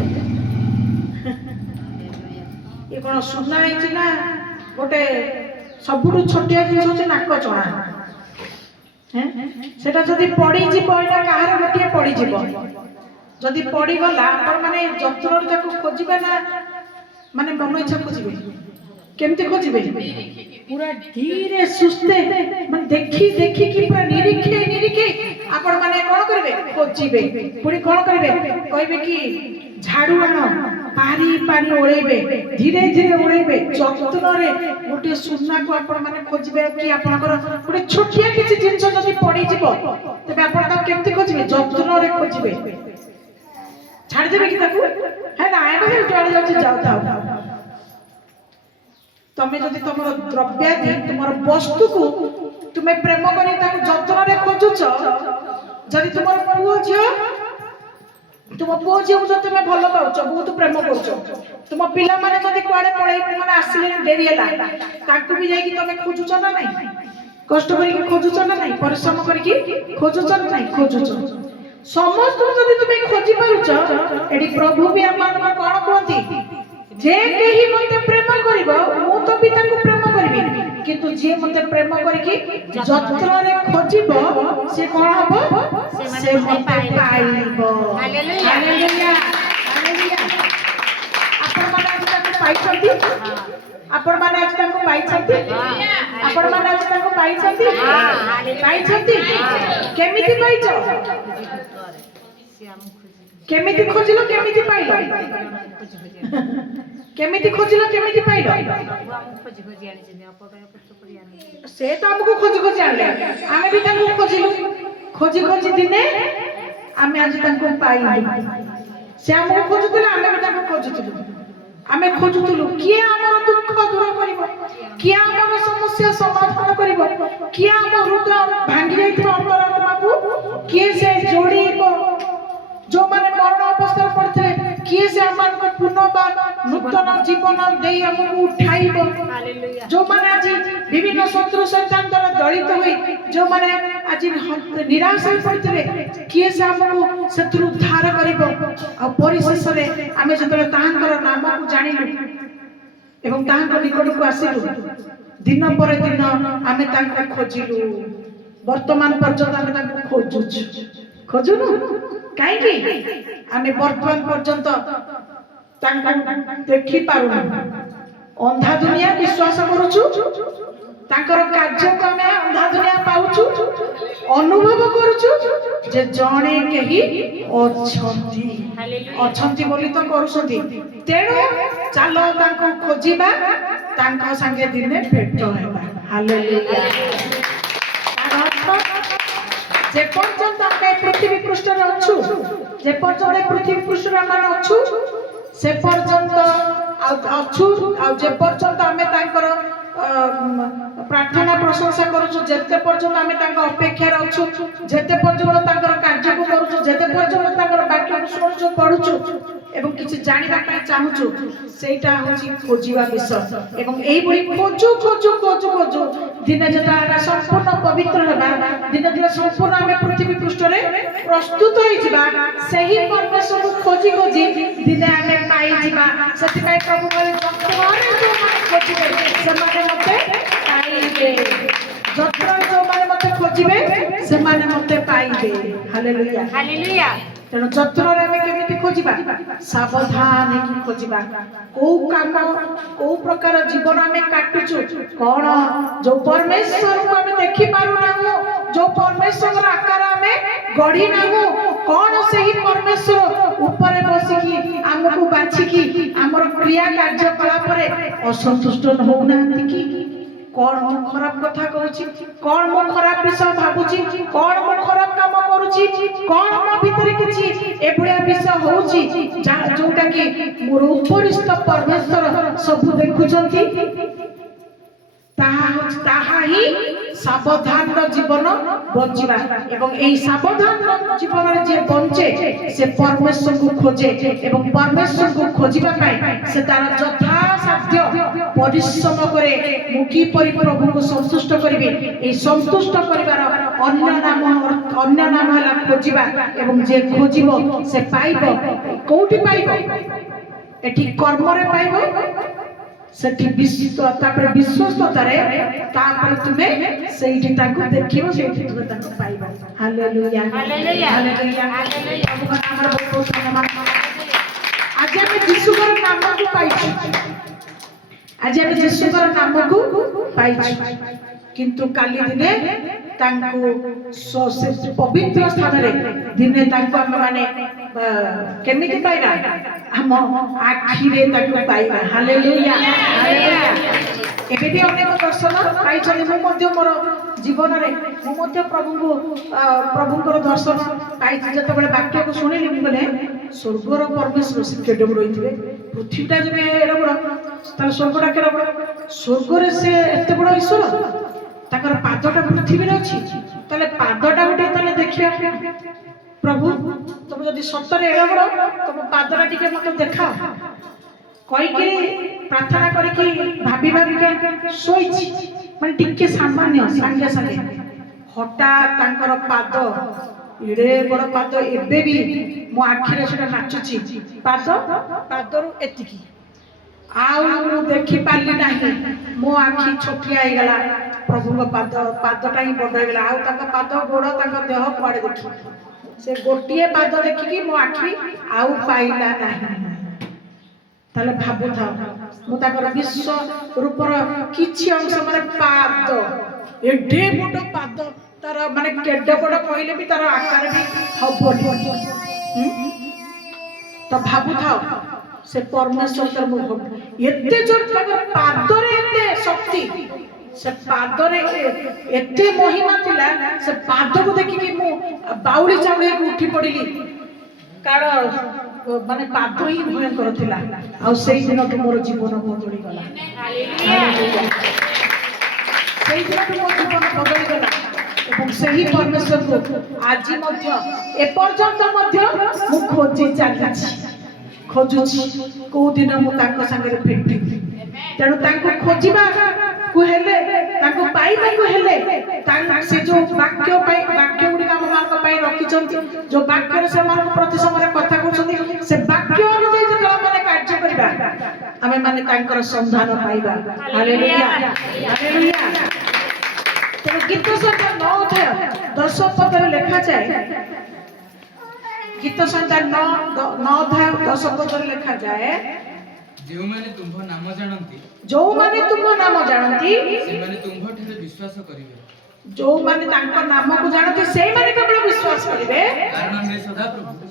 ये कोन सुना है ना गोटे सबुठु छोटिया जिनिस होचे नाक चणा हैं सेटा जदि पड़ी जीवो एटा काहार गोटिए पड़ी जीवो जदि पड़ी गला आपण माने जत्नर जाको खोजिबे ना माने मन इच्छा खोजिबे केमते खोजिबे पूरा धीरे सुस्ते माने देखी देखी की पूरा निरीखे आपण माने कोन करबे खोजिबे पुणी कोन करबे कहबे कि झाड़ू आनो पानी ओळेबे धीरे धीरे ओळेबे जत्न रे गोटे सुन्ना को आपण माने खोजिबे कि आपनकर गोटे छोटिया किछि जिंस जदि पड़ी जीवो तबे आपण ता केमते खोजिबे जत्न रे खोजिबे छाड़ देबे कि ताकू है ना आए ना जोड़ जाउछि जाउ थाओ तमे जदि तमरो द्रव्यादि तुमर वस्तु को तुमे प्रेम करी ताकू जत्न रे खोजुछ जदि तुम पुओ झियो तुम पुओ झियो जो तुम भल पाउछ बहुत प्रेम करूछ तुम पिला माने जदि कुआडे पळै माने आसिले डेरी हला ताकू भी जाई कि तुम खोजुछ ना नहीं कष्ट करी खोजुछ ना नहीं परिश्रम करी खोजुछ ना नहीं खोजुछ समस्त जदि तुम खोजी पारुछ एडी प्रभु भी आमान कोन कहती जे केही मते प्रेम करिवो मु तो भी ताकू प्रेम करबी किंतु जे मते प्रेम करिकि जत्र रे खोजिबो से कोन हबो से मते पाइबो हालेलुया हालेलुया हालेलुया आपण माने आज ताकू पाइछंती आपण माने आज ताकू पाइछंती आपण माने आज ताकू पाइछंती पाइछंती केमिति पाइछो केमिति खोजिलो केमिति पाइलो केमिति खोजिलो केमिति पाइलो से तो हमको खोजी खोजी आले आमे भी ताको खोजिलु खोजी खोजी दिने आमे आज ताको पाइलु से हमको खोजुतले आमे भी ताको खोजुतलु आमे खोजुतलु किए हमर दुख दूर करिवो किए हमर समस्या समाधान करिवो किए हमर हृदय भांगी जाइतो अंतरात्मा को किए से जोड़ीबो जो माने मरण अवस्था पड़थे किए से हमन को पुनर्बार नूतन जीवन देई हमको उठाइबो हालेलुया जो माने आज विभिन्न शत्रु शैतान द्वारा दलित होई जो माने आज निराश होई पड़थे किए से हमको शत्रु उद्धार करिबो आ परिशेष रे आमे जतले ताहांकर नाम को जानिलु एवं ताहांकर निकट को आसिलु दिन पर दिन आमे तांको खोजिलु वर्तमान पर्यंत आमे तांको खोजुछु खोजुनु काई आमे वर्तमान पर्यंत देखी पारु अंधा दुनिया विश्वास करूछु तांकर कार्य को आमे अंधा दुनिया पाउछु अनुभव करूछु जे जणे केही अछंती अछंती बोली तो करूसंती तेणु चालो तांको खोजिबा तांको संगे दिने भेट हेबा हालेलुया जे पर्यंत आमे पृथ्वी पृष्ठ रे अछु जे पर्यंत पृथ्वी पृष्ठ रे आमे अछु से पर्यंत अछु आ जे पर्यंत आमे तांकर प्रार्थना प्रशंसा करूछु जेते पर्यंत आमे तांका अपेक्षा रहछु जेते पर्यंत तांकर कार्य को करूछु जेते पर्यंत तांकर वाक्य को सुनुछु पढुछु एवं किछि जानिबा पय चाहुछु सेटा होछि खोजिबा विषय एवं एई बडी खोजु खोजु खोजु खोजु दिने जता संपूर्ण पवित्र हेबा दिने जता संपूर्ण आमे पृथ्वी पृष्ठ रे प्रस्तुत होई जिबा सेही परमेश्वर को खोजी खोजी दिने आमे पाई जिबा सति पय प्रभु बोले जतरे जो माने खोजिबे से माने मते पाइबे जतरे जो माने मते खोजिबे से माने मते पाइबे हालेलुया हालेलुया तेणु जत्रे आमे केमिति खोजिबा सावधान हेकि खोजिबा को काम को प्रकार जीवन आमे काटुछु कोन जो परमेश्वर को आमे देखि पारु ना जो परमेश्वर आकार आमे गढी ना कोन सेही परमेश्वर ऊपर बसिकी हमकु बाछिकी हमर क्रिया कार्य कला परे असंतुष्ट हो नांती की कौन मो खराब कथा कहूची कौन मो खराब विषय भाबुची कौन मो खराब काम करूची कौन मो भीतर किछि एभलिया विषय होउची जोटा कि मोर उपरिष्ठ परमेश्वर सब देखुचंती ताहा ही सावधान जीवन बंचिबा एवं एई सावधान जीवन रे जे बंचे से परमेश्वर को खोजे एवं परमेश्वर को खोजिबा पाए से तार यथा साध्य परिश्रम करे मुखी परि प्रभु को संतुष्ट करिवे एई संतुष्ट करिवार अन्य नाम हला खोजिबा एवं जे खोजिबो से पाइबो कोठी पाइबो एठी कर्म रे पाइबो सेठी विश्वस्तता रे तापर तुमे सेठी ताको देखिबो सेठी तुमे ताको पाइबो हालेलुया हालेलुया हालेलुया हालेलुया प्रभु का नाम रे बहुत धन्यवाद आज हम यीशुकर नाम को पाइछु आज हम यीशुकर नाम को पाइछु किंतु काली दिने तांको पवित्र स्थान रे दिने तांको हम माने केमिति पाइबा हम आखि रे तांको पाइबा हालेलुया हालेलुया एबे भी अनेक दर्शन पाइछन मु मध्ये मोर जीवन रे मु मध्ये प्रभुଙ୍କର दर्शन पाइछि जते बेले वाक्य को सुनिली मु गले स्वर्गर परमेश्वर से केडे रहिथिबे पृथ्वीटा जेबे एरबड़ तार स्वर्गटा केरबड़ स्वर्ग रे से एते बड़ ईश्वर ताकर पादटा पृथ्वी रे अछि ताले पादटा गोटे ताले देखिया ଯଦି ସତରେ ଏଡ ବଡ ତମ ପାଦଟା ଟିକେ ମତେ ଦେଖାଅ କହିକି ପ୍ରାର୍ଥନା କରିକି ଭାବି ଭାବିକା ଶୋଇଛି ମାନେ ଟିକେ ସାମାନ୍ୟ ସାଙ୍ଗେ ସାଙ୍ଗେ ହଠାତ୍ ତାଙ୍କର ପାଦ ଏଡେ ବଡ ପାଦ ଏବେ ବି ମୋ ଆଖିରେ ସେଟା ନାଚୁଛି ପାଦରୁ ଏତିକି ଆଉ ମୁଁ ଦେଖି ପାରିଲି ନାହିଁ ମୋ ଆଖି ଛୋଟିଆ ହେଇଗଲା ପ୍ରଭୁଙ୍କ ପାଦଟା ହିଁ ବଡ ହେଇଗଲା ଆଉ ତାଙ୍କ ପାଦ ଗୋଡ ତାଙ୍କ ଦେହ କୁଆଡେ ଦେଖିବି ସେ ଗୋଟିଏ ପାଦ ଦେଖିକି ମୋ ଆଖି ଆଉ ପାଇଲା ନାହିଁ ତାହେଲେ ଭାବୁଥାଉ ମୁଁ ତାଙ୍କର ବିଶ୍ଵ ରୂପର କିଛି ଅଂଶ ମାନେ ପାଦ ଏଡେ ବଡ ପାଦ ତାର ମାନେ କେଡେ ବଡ କହିଲେ ବି ତାର ଆକାର ବି ହବନି ତ ଭାବୁଥାଉ ସେ ପରମେଶ୍ୱର ଏତେ ଜୋର ତାଙ୍କର ପାଦରେ ଏତେ ଶକ୍ତି ସେ ପାଦରେ ଏତେ ମହିମା ଥିଲା ସେ ପାଦକୁ ଦେଖିକି ମୁଁ ବାଉଳି ଚାଉଳି ହେଇକି ଉଠି ପଡିଲି କାରଣ ମାନେ ପାଦ ହିଁ ଭୟଙ୍କର ଥିଲା ଆଉ ସେଇ ଦିନଠୁ ମୋର ଜୀବନ ବଦଳିଗଲା ସେଇ ଦିନଠୁ ମୋ ଜୀବନ ବଦଳିଗଲା ଏବଂ ସେହି ପରମେଶ୍ୱରକୁ ଆଜି ମଧ୍ୟ ଏପର୍ଯ୍ୟନ୍ତ ମଧ୍ୟ ମୁଁ ଖୋଜି ଚାଲିଛି ଖୋଜୁଛି କୋଉ ଦିନ ମୁଁ ତାଙ୍କ ସାଙ୍ଗରେ ଭେଟିବି ତେଣୁ ତାଙ୍କୁ ଖୋଜିବାକୁ ହେଲେ ତାଙ୍କୁ ପାଇବାକୁ ହେଲେ ସେ ଯୋଉ ବାକ୍ୟ ଗୁଡିକ ଆମ ମାନଙ୍କ ପାଇଁ ରଖିଛନ୍ତି ଯୋଉ ବାକ୍ୟରେ ସେମାନଙ୍କ ପ୍ରତି ସମୟରେ କଥା କହୁଛନ୍ତି ସେ ବାକ୍ୟ ଅନୁଯାୟୀ ଯେତେବେଳେ ଆମେ କାର୍ଯ୍ୟ କରିବା ଆମେ ମାନେ ତାଙ୍କର ସନ୍ଧାନ ପାଇବା ହାଲେଲୁୟା ହାଲେଲୁୟା ତେଣୁ ଗୀତ ସଂହିତା 9 ଅଧ୍ୟାୟ 10 ପଦରେ ଲେଖାଯାଏ ଗୀତ ସଂହିତା 9 ଅଧ୍ୟାୟ 10 ପଦରେ ଲେଖାଯାଏ ଯେଉଁମାନେ ତୁମ୍ଭ ନାମ ଜାଣନ୍ତି ସେମାନେ ତୁମ୍ଭଠାରେ ବିଶ୍ୱାସ କରିବେ ଯୋଉମାନେ ତାଙ୍କ ନାମକୁ ଜାଣନ୍ତି ସେଇମାନେ କେବଳ ବିଶ୍ୱାସ କରିବେ କାରଣ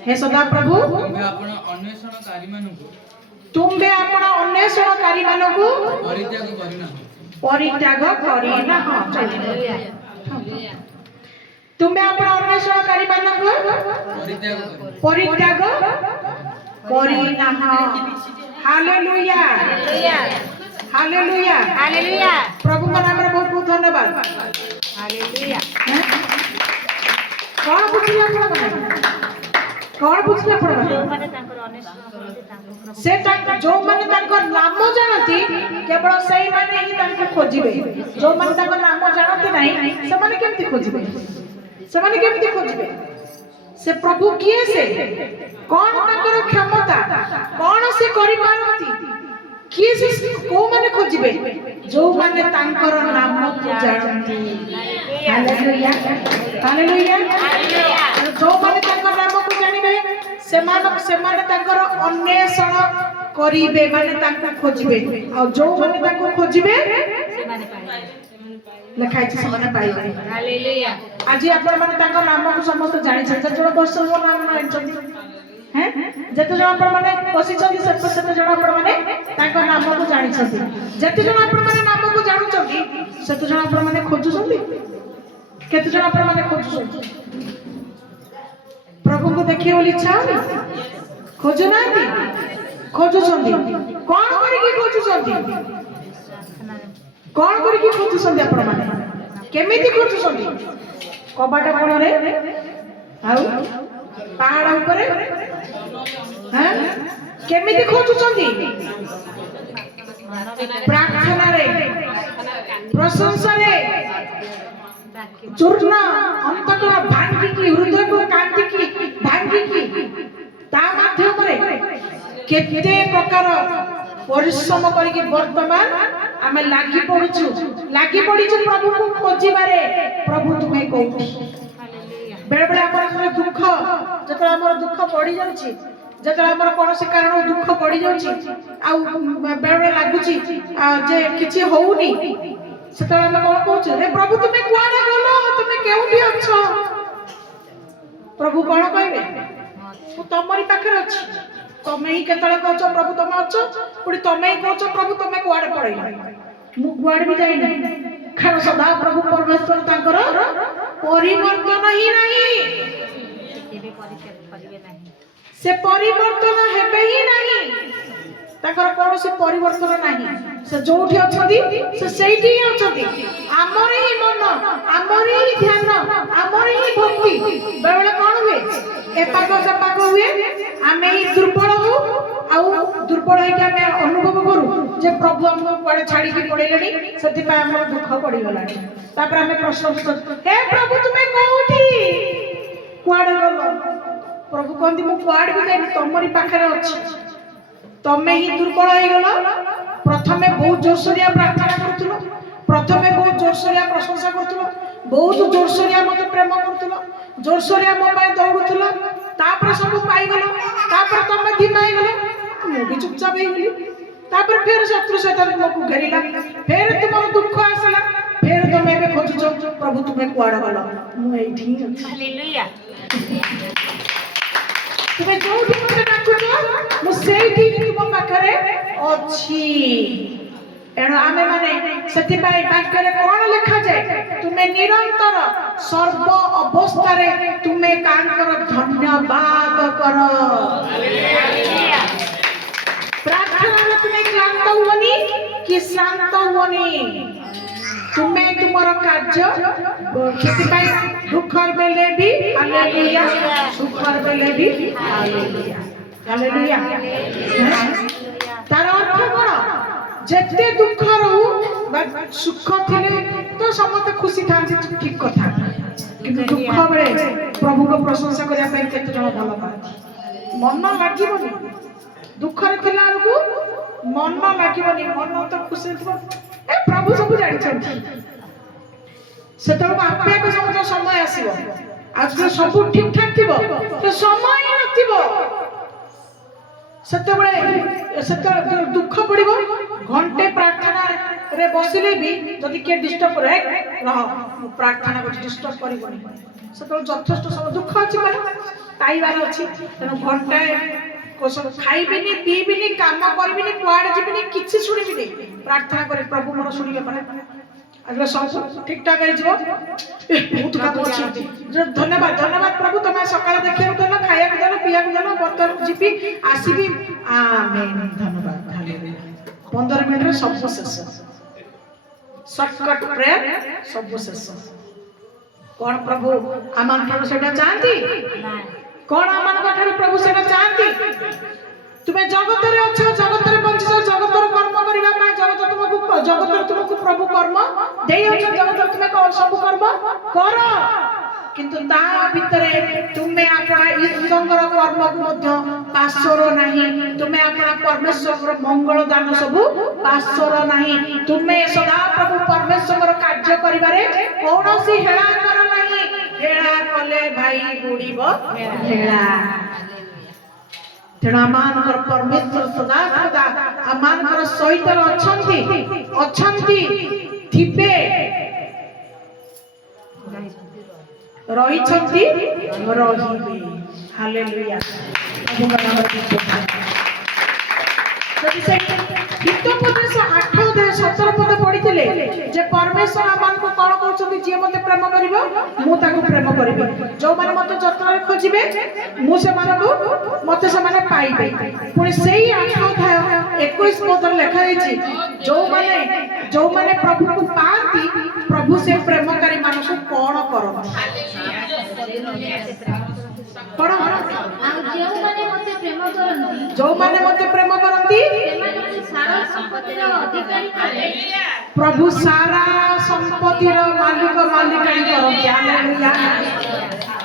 ହେ ସଦାପ୍ରଭୁ ତୁମ୍ଭେ ଆପଣ ଅନ୍ୱେଷଣକାରୀମାନଙ୍କୁ ପରିତ୍ୟାଗ କରିନାହ ତୁମେ ଆପଣ ଅନ୍ୱେଷଣକାରୀମାନଙ୍କୁ ପରିତ୍ୟାଗ କରିନାହ ହାଲେଲୁୟା ହାଲେଲୁୟା ହାଲେଲୁୟା ପ୍ରଭୁଙ୍କ ନାମରେ ବହୁତ ବହୁତ ଧନ୍ୟବାଦ ହାଲେଲୁୟା କଣ ବୁଝିଲେ ଆପଣମାନେ ସେ ଯୋଉମାନେ ତାଙ୍କ ନାମ ଜାଣନ୍ତି କେବଳ ସେଇମାନେ ହିଁ ତାଙ୍କୁ ଖୋଜିବେ ଯୋଉମାନେ ତାଙ୍କ ନାମ ଜାଣନ୍ତି ନାହିଁ ସେମାନେ କେମିତି ଖୋଜିବେ ସେ ପ୍ରଭୁ କିଏ ସେ କଣ ତାଙ୍କର କ୍ଷମତା କଣ ସେ କରିପାରନ୍ତି କିଏ ସେ କୋଉମାନେ ଖୋଜିବେ ଯୋଉମାନେ ତାଙ୍କର ନାମକୁ ଜାଣନ୍ତି ହାଲେଲୁୟା ହାଲେଲୁୟା ଯୋଉମାନେ ତାଙ୍କ ନାମକୁ ଜାଣିବେ ସେମାନେ ତାଙ୍କର ଅନ୍ୱେଷଣ କରିବେ ମାନେ ତାଙ୍କୁ ଖୋଜିବେ ଆଉ ଯୋଉମାନେ ତାଙ୍କୁ ଖୋଜିବେ ଲେଖା ହେଇଛି ସେମାନେ ପାଇବେ ହାଲେଲୁୟା ଆଜି ଆପଣ ମାନେ ତାଙ୍କ ନାମକୁ ସମସ୍ତେ ଜାଣିଛନ୍ତି ଯେତେ ଜଣ ଦର୍ଶକ ନାମ ଜାଣିଛନ୍ତି ଯେତେ ଜଣ ଆପଣ ମାନେ ବସିଛନ୍ତି ସେତେ ଜଣ ଆପଣ ମାନେ ତାଙ୍କ ନାମକୁ ଜାଣିଛନ୍ତି ଯେତେ ଜଣ ଆପଣ ମାନେ ନାମକୁ ଜାଣୁଛନ୍ତି ସେତେ ଜଣ ଆପଣ ମାନେ ଖୋଜୁଛନ୍ତି କେତେ ଜଣ ଆପଣ ମାନେ ଖୋଜୁଛନ୍ତି ପ୍ରଭୁଙ୍କୁ ଦେଖିବେ ବୋଲି ଇଚ୍ଛା ହଉନି ଖୋଜୁନାହାନ୍ତି ଖୋଜୁଛନ୍ତି କଣ କରିକି ଖୋଜୁଛନ୍ତି ଆପଣ ମାନେ କେମିତି ଖୋଜୁଛନ୍ତି କବାଟ କୋଣରେ ଆଉ ପାହାଡ଼ ଉପରେ କେମିତି ଖୋଜୁଛନ୍ତି ପ୍ରାର୍ଥନାରେ ପ୍ରଶଂସାରେ ଚୂର୍ଣ୍ଣ ଅନ୍ତକର ଭାଙ୍ଗିକି ହୃଦୟକୁ କାନ୍ଦିକି ଭାଙ୍ଗିକି ତା ମାଧ୍ୟମରେ କେତେ ପ୍ରକାର ପରିଶ୍ରମ କରିକି ବର୍ତ୍ତମାନ ଆମେ ଲାଗି ପଡ଼ିଛୁ ପ୍ରଭୁଙ୍କୁ ଖୋଜିବାରେ ପ୍ରଭୁ ତୁମେ କୋଉଠି ବେଳେବେଳେ ଆମର ଯେତେବେଳେ ଆମର ଦୁଃଖ ବଢି ଯାଉଛି ଯେତେବେଳେ ଆମର କୌଣସି କାରଣରୁ ଦୁଃଖ ବଢି ଯାଉଛି ଆଉ ବେଳେବେଳେ ଲାଗୁଛି ଯେ କିଛି ହଉନି ସେତେବେଳେ ଆମେ କଣ କହୁଛୁ ହେ ପ୍ରଭୁ ତୁମେ କୁଆଡେ ଗଲ ତୁମେ କେଉଁଠି ଅଛ ପ୍ରଭୁ କଣ କହିବେ ମୁଁ ତମରି ପାଖରେ ଅଛି ତମେ ହିଁ କେତେବେଳେ କହୁଛ ପ୍ରଭୁ ତମେ ଅଛ ପୁଣି ତମେ ହିଁ କହୁଛ ପ୍ରଭୁ ତମେ କୁଆଡେ ପଳେଇଲ ମୁଁ କୁଆଡେ ବି ଯାଇନି କାରଣ ସଦା ପ୍ରଭୁ ପରମେଶ୍ୱର ତାଙ୍କର ପରିବର୍ତ୍ତନ ହିଁ ନାହିଁ ସେ ପରିବର୍ତ୍ତନ ହେବେ ହିଁ ନାହିଁ ତାଙ୍କର କୌଣସି ପରିବର୍ତ୍ତନ ନାହିଁ ସେ ଯୋଉଠି ଅଛନ୍ତି ସେ ସେଇଠି ହିଁ ଅଛନ୍ତି ଆମର ହିଁ ମନ ଆମର ହିଁ ଧ୍ୟାନ ଆମର ହିଁ ଭକ୍ତି ବେଳେବେଳେ କଣ ହୁଏ ଏ ପାଖ ସେ ପାଖ ହୁଏ आमे दुर्बल हो दुर्बल है आमे अनुभव करू जे प्रभु हम पड़े छाड़ी की पड़ेलेनी सती पा हमर दुख पड़ी गलानी तापर आमे प्रश्न हे प्रभु तुमे कोठी कुआडे गलो प्रभु कहंती मु कुआडे भी जाई तमरी पाखरे अछि तमे ही दुर्बल हो गलो प्रथमे बहुत जोरसोरिया प्रार्थना करथुलो प्रथमे बहुत जोरसोरिया प्रशंसा करथुलो बहुत जोरसोरिया मते प्रेम करथुलो जोरसोरिया मो पाई दौड़ुथुलो तापर सब पाई गलो तापर तमे धीमाई गलो मु भी चुपचाप हो गली तापर फिर शत्रु शैतान तुमको घेरिला फिर तुमर दुख आसला फिर तुम एबे खोजुछो प्रभु तुमे कुआडा गलो मु एठी अछि हालेलुया तुमे जोठी मते डाकुछो मु सेठी तुम पाखरे अछि एणु आमे माने सती पाई वाक्ୟରେ कोन लिखा जाय तुमे निरंतर सर्व अवस्थारे तुमे कांकर धन्यवाद कर हालेलुया प्रार्थना में तुमे क्लांत होनी कि शांत होनी तुमे तुमर कार्य सती पाई दुखर बेले भी हालेलुया सुखर बेले भी हालेलुया हालेलुया तार अर्थ कोन जेते दुख रहू बा सुख थिले तो समस्त खुशी थांती ठीक कथा किंतु दुख बेले प्रभु को प्रशंसा करिया पे केते जण भलो पाती मन लागिबनी दुख रे थिला को मन लागिबनी मन तो खुशी थो ए प्रभु सब जानि छथि सेतरो आपे को समझ समय आसीबो आज सब ठीक ठाक थिबो तो समय नथिबो सेते दुख पड़िबो घंटे प्रार्थना रे बसिले भी जदि के डिस्टर्ब करे रह प्रार्थना को डिस्टर्ब करिबोनी सेते यथेष्ट समय दुख अछि माने ताईबार अछि तेनो घंटा को सब खाइबिनी पीबिनी काम करबिनी कुआडे जिबिनी किछि सुनिबिनी प्रार्थना करे प्रभु मोर सुनिले पारे अगला सब ठीक ठाक है जीव बहुत काम अछि धन्यवाद धन्यवाद प्रभु तमा सकाळ देखियो देना खाया को देना पिया को देना बर्तन जीपी आसीबी आमेन धन्यवाद हालेलुया 15 मिनिट रे सब शेष शॉर्टकट प्रेयर सब शेष कोन प्रभु आमान ठारो सेटा चाहती कोन आमान ठारो प्रभु सेटा चाहती तुमे जगत रे अछ जगत रे बंचिस जगत रे कर्म करिबा पय जगत तुमको प्रभु कर्म देई अछ जगत तुमे को सब कर्म कर किंतु ता भितरे तुमे आपना ईश्वर कर्म को मध्य पासर नाही तुमे आपना परमेश्वर मंगल दान सब पासर नाही तुमे सदा प्रभु परमेश्वर कार्य करिबारे कोनोसी हेळा कर नाही हेळा कले भाई बुडीबो हेळा तेणु आमानकर परमेश्वर सदा सदा आमानकर सहित अछंती थिबे रहिछंती रहिबे हालेलुया प्रभुका नाम जदि से हितोपदेश 8 अध्याय 17 पद पढिथिले जे परमेश्वर आमान को कोन कहउछथि जे मते प्रेम करिवो मु ताको प्रेम करिवो जो माने मते जतरे खोजिबे मु से मानको मते से माने पाइबे पुनी सेही 8 अध्याय 21 पद लिखा हैछि जो माने प्रभु को पाती प्रभु से प्रेमकारी मानको कोन करो कोन जो माने मते प्रेम करंती सारा संपत्तिर अधिकारी करे प्रभु सारा संपत्तिर मालिक मालिकाई करंती हालेलुया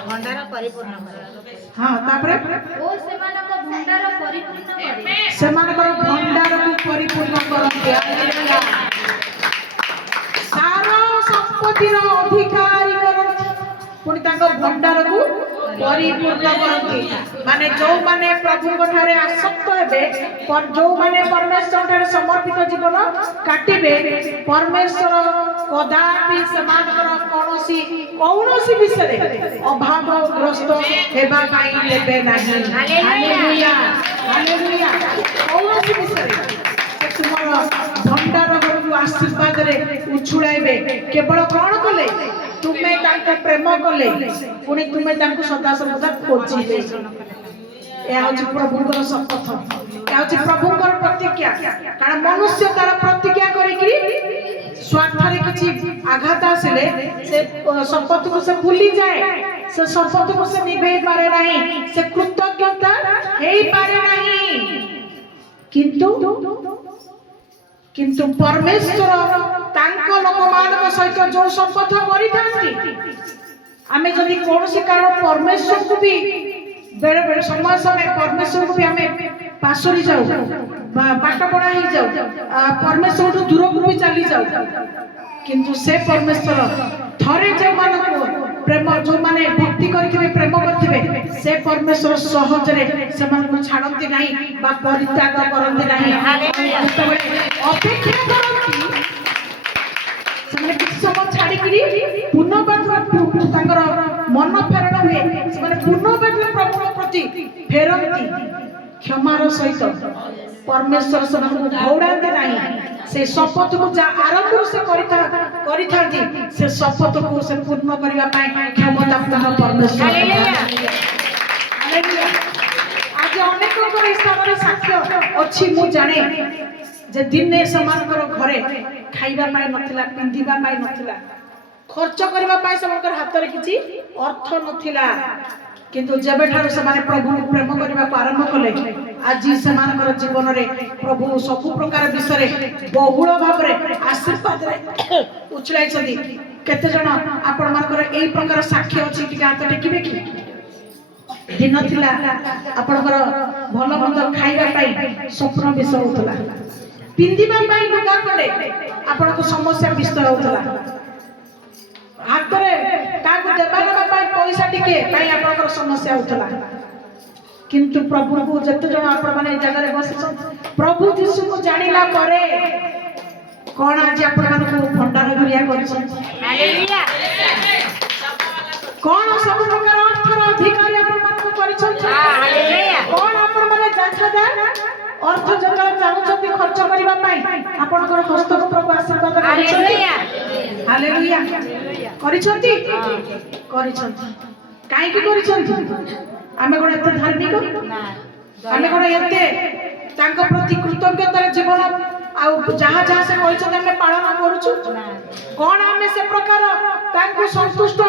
भंडार परिपूर्ण करे हां तापरे ओ सेमानक भंडार परिपूर्ण करे सेमानकर भंडार को परिपूर्ण करंती हालेलुया सारा संपत्तिर अधिकारी करंती पुनी तांको भंडार को परिपूर्ण करंती माने जो माने प्रभु को ठारे आसक्त हेबे पर जो माने परमेश्वर ठारे समर्पित जीवन काटिबे परमेश्वर कदापि समानकर कौनसी विषय अभावग्रस्त हेबा पाई लेबे नाही हालेलुया हालेलुया कौनसी विषय तुमर भंडार को आशीर्वाद रे उछुळाइबे केवल कोन कले तुमे तांको प्रेम कले पुनी तुमे तांको सदा सर्वदा खोजिबे ए होची प्रभुकर शपथ ए होची प्रभुकर प्रतिज्ञा कारण मनुष्य तार प्रतिज्ञा करी स्वार्थरे किछि आघात आसिले से संपत्ति को से भूली जाए से संपत्ति को से निभे पारे नहीं से कृतज्ञता हेई पारे नहीं किंतु किंतु परमेश्वर तांको लोकमानक सहित जो संपथ करिथांती आमे जदि कोनोसी कारण परमेश्वर को भी बेरे बेरे समय समय परमेश्वर को भी हमें पासरी जाऊ बाट पड़ा ही जाऊ परमेश्वर तो दूर को भी चली जाऊ किंतु से परमेश्वर थरे जे मानको प्रेम जो माने भक्ति करथिबे प्रेम करथिबे से परमेश्वर सहज रे से मानको छाडंती नाही बा परित्याग करंती नाही अपेक्षा करंती से किछ समय छाडी करी पुनः तांकर मन फेरण हुए से पुनः प्रभु प्रति फेरंती क्षमार सहित परमेश्वर से घौड़ाते नहीं से शपथ को जा आरंभ से करिथांती से शपथ को से पूर्ण करिवा पाए क्षमता पूर्ण परमेश्वर हालेलुया आज अनेक को स्थान साक्ष्य अछि मु जाने जे दिने समानकर घरे खाइबा पाए नथिला पिंदिबा पाए नथिला खर्च करबा पाए समकर हाथ रे किछि अर्थ नथिला किंतु जेबे ठार से माने प्रभु प्रेम करबा आरंभ कले आज से मानकर जीवन रे प्रभु सब प्रकार विषय रे बहुल भाव रे आशीर्वाद रे उछलाई छथि केते जण आपण मानकर एई प्रकार साक्ष्य अछि कि हाथ टेकिबे कि दिन थिला आपनकर भल मन्द खाइबा पाई स्वप्न विषय होतला पिंदिबा पाई लुगा पडे आपनको समस्या विषय होतला हाथ रे काको देबा देबा पाई पैसा टिके पाई आपनकर समस्या होतला किंतु प्रभु को जते जण आपण माने जगह रे बसिछन प्रभु यीशु को जानिला परे कोन आज आपण मानको भंडार गुरिया करछन हालेलुया कोन सब प्रकार अर्थर अधिकारी आपण मानको करछन हालेलुया कोन आपण माने जाछदा अर्थ जगह चाहुछथि खर्च करिबा पाई आपनकर हस्त को प्रभु आशीर्वाद करछन हालेलुया करछथि करछन काई की करछन आमे कोन एते धार्मिक आमे कोन एते तांको प्रति कृतज्ञतार जीवन आउ जहाँ जहाँ से कहछन आमे पालन करूछु कोन आमे से प्रकार तांको संतुष्ट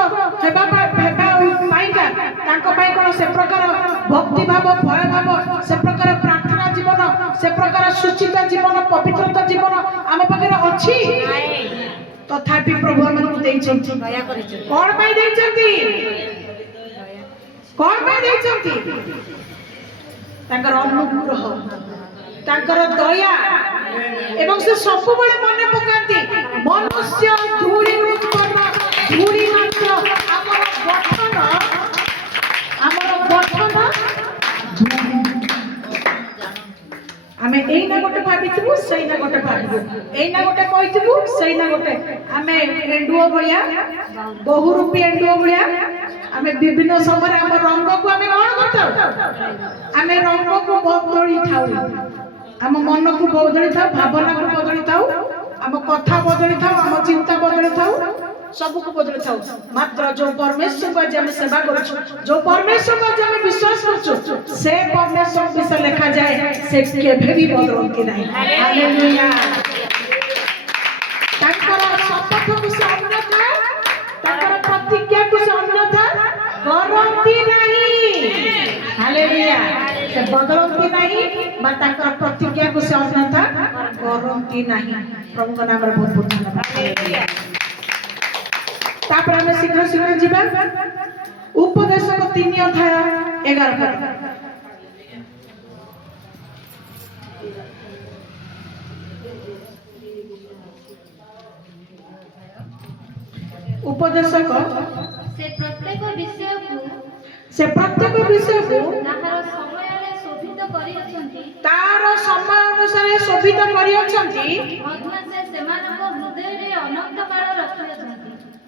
हेबा पाइका तांको पाई कोन से प्रकार भक्ति भाव भय भाव से प्रकार प्रार्थना जीवन से प्रकार सुचित जीवन पवित्रता जीवन आम पाखे अछि तथापि प्रभु हमन देइछन दया करिछन कोन पाई देइछन कोन पाई देइछन तांकर अनुग्रह तांकर दया एवं से सब बळे मने पकांती मनुष्य धूଳି उत्पन्न धूଳି मात्र हमर गठन आमे एई ना गोटे भाबितबु सही ना गोटे भाबिबु एई ना गोटे कहितबु सही ना गोटे आमे एंडुओ बळिया बहु रूपी एंडुओ बळिया आमे विभिन्न समय हम रंग को आमे कोन करताउ आमे रंग को बदली थाउ हम मन को बदली थाउ भावना को बदली थाउ हम कथा बदली थाउ हम चिंता बदली थाउ सब को बदली थाउ मात्र जो परमेश्वर को जे सेवा करछु जो परमेश्वर को जे विश्वास करछु से परमेश्वर विषय लिखा जाए से केभे भी बदलती नहीं हालेलुया तांकर शपथ को से अन्यथा तांकर प्रतिज्ञा को से अन्यथा करती नहीं हालेलुया से बदलती नहीं बा तांकर प्रतिज्ञा को से अन्यथा करती नहीं प्रभु का नाम रे बहुत बहुत धन्यवाद हालेलुया तापर हमें शीघ्र शीघ्र जीवा उपदेशक 3 अध्याय 11 पद उपदेशक से प्रत्येक विषय को तार समय अनुसार शोभित करी अछंती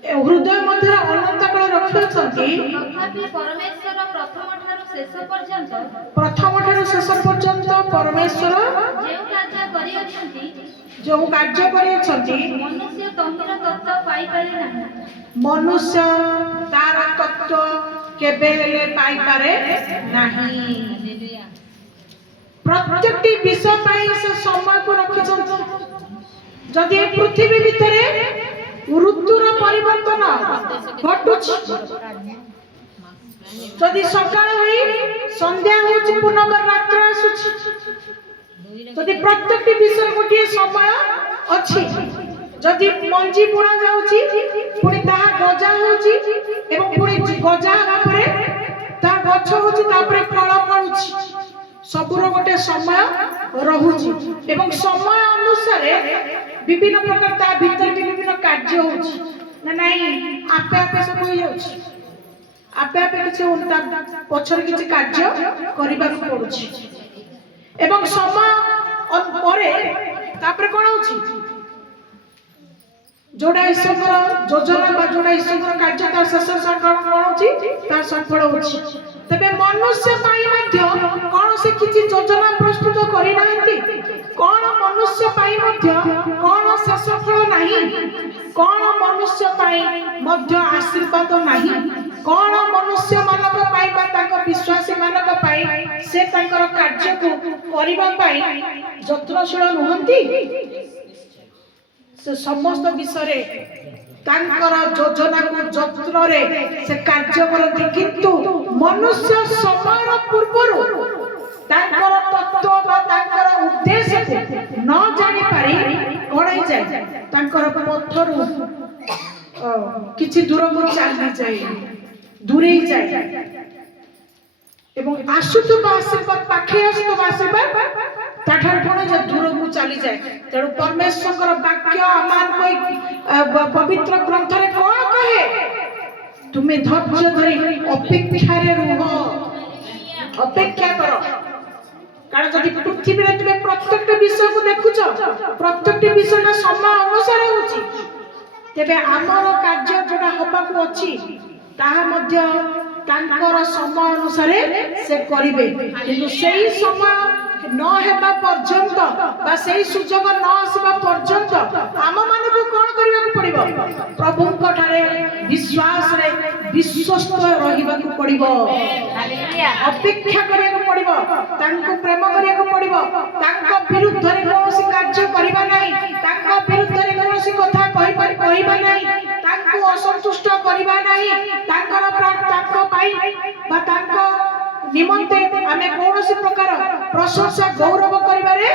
हृदय मध्य अनंत काल रखी अछंती प्रथम ठारू शेष पर्यंत परमेश्वर जो कार्य करी अछंती मनुष्य तार तत्व केबे हेले पाई पारे नाही प्रत्येकटी विषय पाई से समय को रखिछन जदि ए पृथ्वी भितर ऋतुर परिवर्तन घटुछि जदि सकाळ होई संध्या होछि पुनर्ବାର रात्र आसुछि जदि प्रत्येक विषय गोटे समय अछि जदि मंजी बुणा जाउछि पुणी ताहा गजा होछि एवं पुणी गजा होला परे ता गछ होछि तापरे फल फळुछि सबुर गोटे समय रहुछि एवं समय अनुसार विभिन्न प्रकार ता भीतर विभिन्न कार्य होछि ना नाही आपे आपे सब होई जाउछि आपे आपे किछि उल्टा पछर किछि कार्य करिबा पड़ुछि एवं समय परे तापरे कोन होछि जोड़ा ईश्वर योजना बा जोड़ा ईश्वर कार्य तार शेष कोन होछि तार सफल होछि तबे मनुष्य पाई मध्य कोन से किछि योजना प्रस्तुत करि नाहंती कोन मनुष्य पाई मध्य कोन शेष फल नाही कोन मनुष्य पाई मध्य आशीर्वाद नाही कोन मनुष्य मानक पाई बा ताक विश्वासी मानक पाई से ताकर कार्य को करिबा पाई यत्नशील नुहंती से समस्त विषय तांकर योजना को यत्न रे से कार्य करती किंतु मनुष्य समय पूर्वरु तांकर तत्व बा तांकर उद्देश्य को न जानि पारी कोड़ाई जाय तांकर पथरु किछि दूर को चली जाय दूरे जाय एवं आशुत आशीर्वाद पाखे आशुत आशीर्वाद ताठार कोन जे दूर को चली जाय तेणु परमेश्वर वाक्य अमान कोई पवित्र ग्रंथ रे कोन कहे तुमे धैर्य धरि अपेक्षा रे रहो अपेक्षा करो कारण जदि पृथ्वी रे तुमे प्रत्येक विषय को देखुछ प्रत्येक विषय समय अनुसार होछि तेबे आमर कार्य जोडा होबा को अछि ताहा मध्य तांकर समय अनुसार से करिवे किंतु सेही समय न हेबा पर्यंत बा सेही सुजोग न आसीबा पर्यंत आम मानकु कोन करिवा को पड़िबो प्रभुଙ୍କ ठारे विश्वास रे विश्वस्त रहिबा को पड़िबो हालेलुया अपेक्षा करिया को पड़िबो तांको प्रेम करिया को पड़िबो तांको विरुद्ध रे कोनोसी कार्य करिबा नाही तांको विरुद्ध रे कोनोसी कथा कहिबा नाही तांको असंतुष्ट करिबा नाही तांकर तांको पाई बा तांको निमंते आमे कोनोसी प्रकार प्रशंसा गौरव करिबारे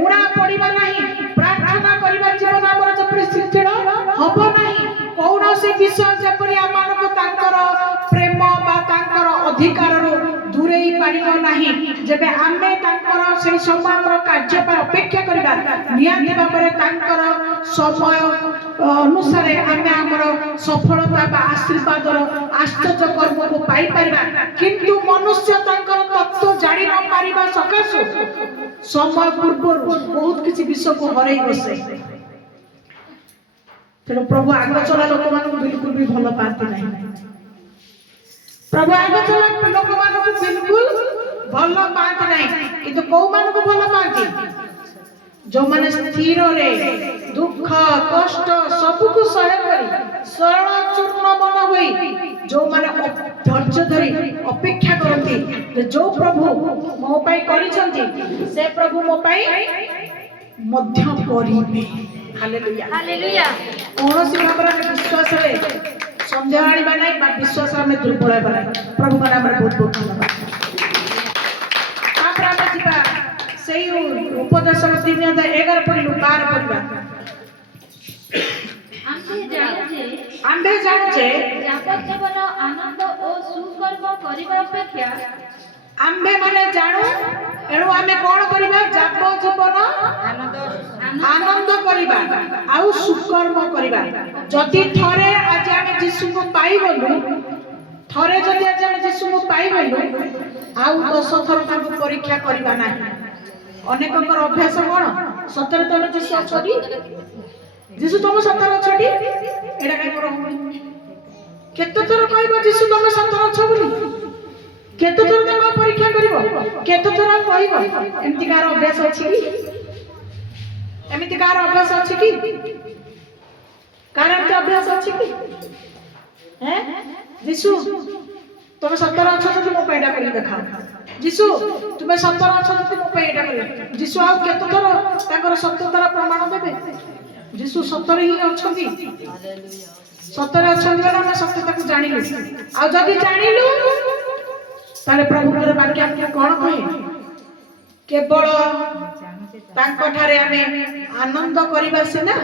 उणा पड़िबा नाही प्रार्थना करिबा जीवन हमर जपरि शिथिल हबो नाही कोनोसी विषय जपरि आमानको तांकर प्रेम बा तांकर अधिकार रो दूरेई पारिबो नाही जेबे आमे तांकर सेही समामर कार्य पर अपेक्षा करिबा नियाति बाबरे तांकर समय अनुसार आमे हमर सफलता बा आशीर्वाद रो आश्चर्य कर्म को पाई परिबा किंतु मनुष्य तांकर तत्व जानि न पारिबा सकासु समय पूर्व बहुत किछि विषय को हरई बसे तेणु प्रभु आग चला लोक मान बिल्कुल भी भल पाती नहीं प्रभु आग चला लोक मान बिल्कुल भल पाती नहीं किंतु कौ मान को भल पाती जो माने स्थिर रे दुख कष्ट सब को सह करी सरल चूर्ण मन होई जो माने धैर्य धरी अपेक्षा करती जो प्रभु मो पाई करिसंती से प्रभु मो पाई मध्य करिबे हालेलुया हालेलुया कोनोसी भाबरा विश्वास रे संदेह आनिबा नै बा विश्वास में दुर्बल हेबा नै प्रभु का नाम रे बहुत बहुत धन्यवाद आपरा जिबा सेही उपदेश 3:11 पढिलु 12 पढिबा आंबे जाने जापत जीवन आनंद ओ सुकर्म करिबा अपेक्षा आंबे माने जानू एणु आमे कोन करिबा जाप जीवन आनंद करिबा आउ सुकर्म करिबा जदि थरे आज आमे यीशु को पाई गलु थरे जदि आज आमे यीशु को पाई गलु आउ 10 थर ताको परीक्षा करिबा नाही अनेककर अभ्यास कोन सତରେ तमे यीशु अछडी यीशु तुम सतर अछडी एडा काय करो केते थर कहबो यीशु तुम सतर अछ बोली केते थर तमे परीक्षा करिवो केते थर कहबो एमति कार अभ्यास अछि कि एमति कार अभ्यास अछि कि कार अभ्यास अछि कि हैं यीशु तुम सतर अछ तो मो पैडा करी देखा यीशु तुम सतर अछ तो मो पैडा करी यीशु आ केते थर ताकर सत्यतार प्रमाण देबे ଯୀଶୁ ସତରେ ହିଁ ଅଛନ୍ତି, ସତରେ ଅଛନ୍ତି ବୋଲି ଆମେ ସତ୍ୟତାକୁ ଜାଣିଲୁ। ଆଉ ଯଦି ଜାଣିଲୁ ତାହେଲେ ପ୍ରଭୁଙ୍କର ବାକ୍ୟ ଆମକୁ କଣ କହେ? କେବଳ ତାଙ୍କ ଠାରେ ଆମେ ଆନନ୍ଦ କରିବା ସିନା,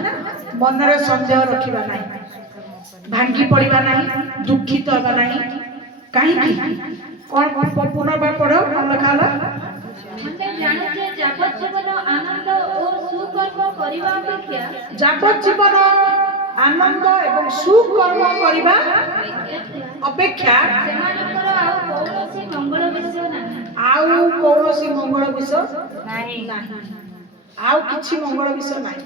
ମନରେ ସନ୍ଦେହ ରଖିବା ନାହିଁ, ଭାଙ୍ଗି ପଡିବା ନାହିଁ, ଦୁଃଖିତ ହେବା ନାହିଁ। କାହିଁକି? କଣ ପୁନର୍ବାର ପଢ, କଣ ଲେଖା ହେଲା? ଆମେ ଜାଣୁ ଯେ ଯାବଜ୍ଜୀବନ ଆନନ୍ଦ ଓ ସୁକର୍ମ କରିବା ଅପେକ୍ଷା ଯାବଜ୍ଜୀବନ ଆନନ୍ଦ ଏବଂ ସୁକର୍ମ କରିବା ଅପେକ୍ଷା ସେମାନଙ୍କର ଆଉ କୌଣସି ମଙ୍ଗଳ ବିଷୟ ନାହିଁ। ଆଉ କୌଣସି ମଙ୍ଗଳ ବିଷୟ ନାହିଁ, ଆଉ କିଛି ମଙ୍ଗଳ ବିଷୟ ନାହିଁ।